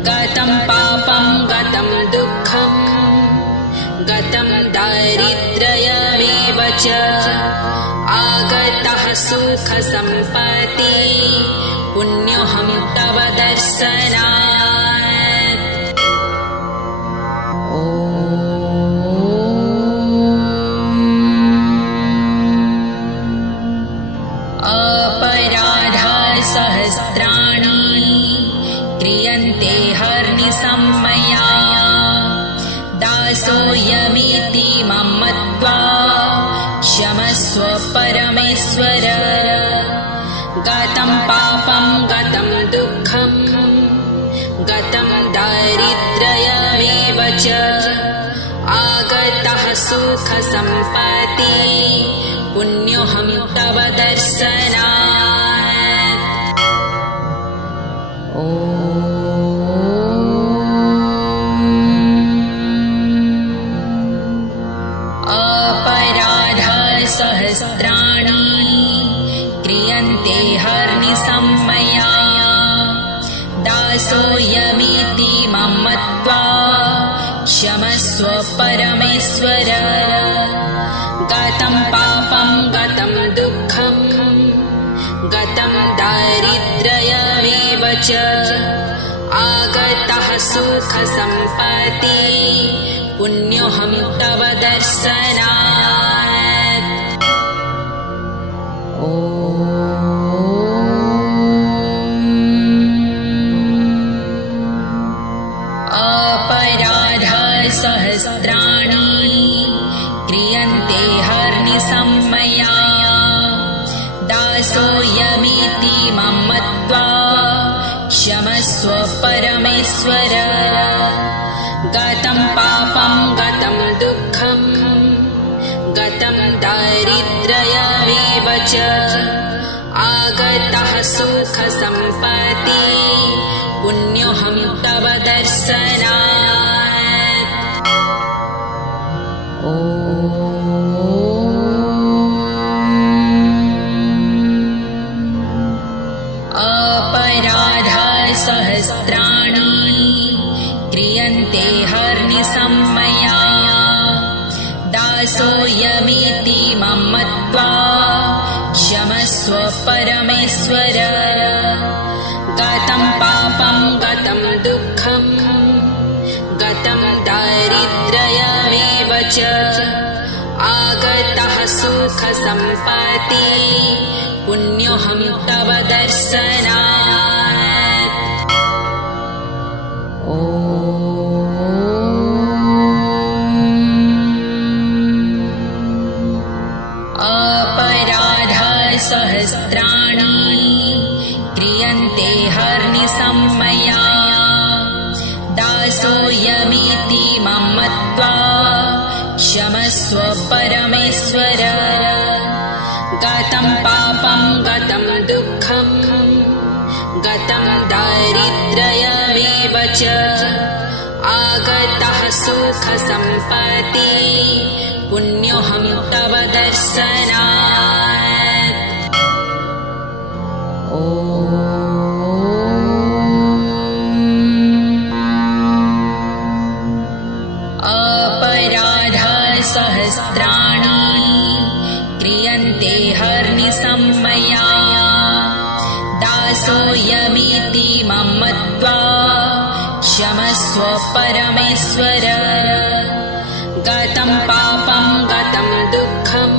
गतं पापं गतं दुःखं गतं दारिद्र्यमेव च आगतः सुखसम्पत्ति पुण्योऽहं तव दर्शनात्। अपराधाः सहस्राणि क्रियन्ते हर्निशं मया दासोऽयमिति मां मत्वा क्षमस्व परमेश्वर गतं पापं गतं दुःखं गतं दारिद्र्यमेव च आगतः सुखसम्पत्ति पुण्योऽहं तव दर्शनात्। अपराधाः सहस्राणि क्रियन्ते हर्निशं मया दासोऽयमिति मां मत्वा क्षमस्व परमेश्वर गतं पापं च आगतः सुखसम्पत्ति पुण्योऽहं तव दर्शनात्। अपराधसहस्राणि क्रियन्ते हर्निशं मया दासोऽयमिति मां मत्वा क्षमस्व परमेश्वर। गतं पापं गतं दुःखं गतं दारिद्र्यमेव च आगतः सुखसम्पत्ति पुण्योऽहं तव दर्शनात्। अपराधसहस्राणि क्रियन्ते हर्निशं मया दासोऽयमिति मां मत्वा क्षमस्व परमेश्वर। गतं पापं गतं दुःखं गतं दारिद्र्यमेव च आगतः सुखसम्पत्ति पुण्योऽहं तव दर्शनात्। अपराधसहस्राणि क्रियन्ते हर्निशं मया दासोऽयमिति मां मत्वा क्षमस्व परमेश्वर। गतं पापं गतं दुःखं गतं दारिद्र्यमेव च आगतः सुखसम्पत्ति पुण्योऽहं तव दर्शनात्। अपराधसहस्राणि क्रियन्ते हर्निशं मया दासोऽयमिति मां मत्वा क्षमस्व परमेश्वर। गतं पापं गतं दुःखं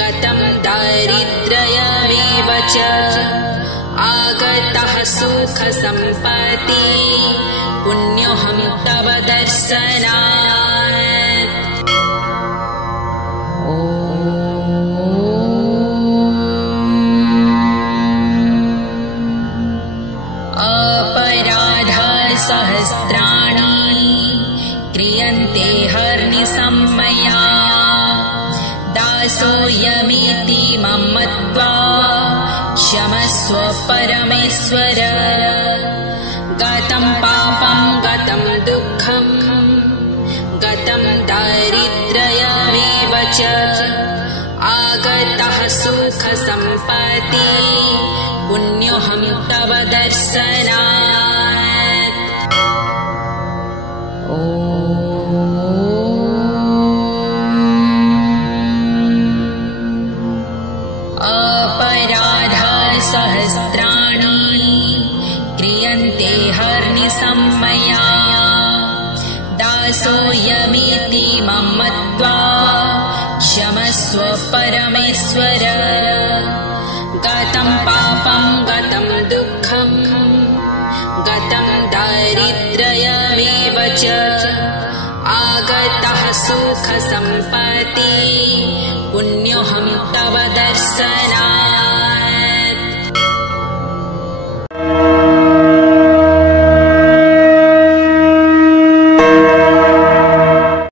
गतं दारिद्र्यमेव च आगतः सुखसम्पत्ति पुण्योऽहं तव दर्शनात्। अपराधसहस्राणि क्रियन्ते हर्निशं मया दासोऽयमिति मां मत्वा क्षमस्व परमेश्वर। गतं पापं गतं दुःखं गतं दारिद्र्यमेव च आगतः सुखसम्पत्ति पुण्योऽहं तव दर्शनात्। अपराधसहस्राणि क्रियन्ते हर्निशं मया दासोऽयमिति मां मत्वा क्षमस्व परमेश्वर। गतं पापं गतं दुःखं गतं दारिद्र्यमेव च आगतः सुखसम्पत्ति पुण्योऽहं तव दर्शनात्।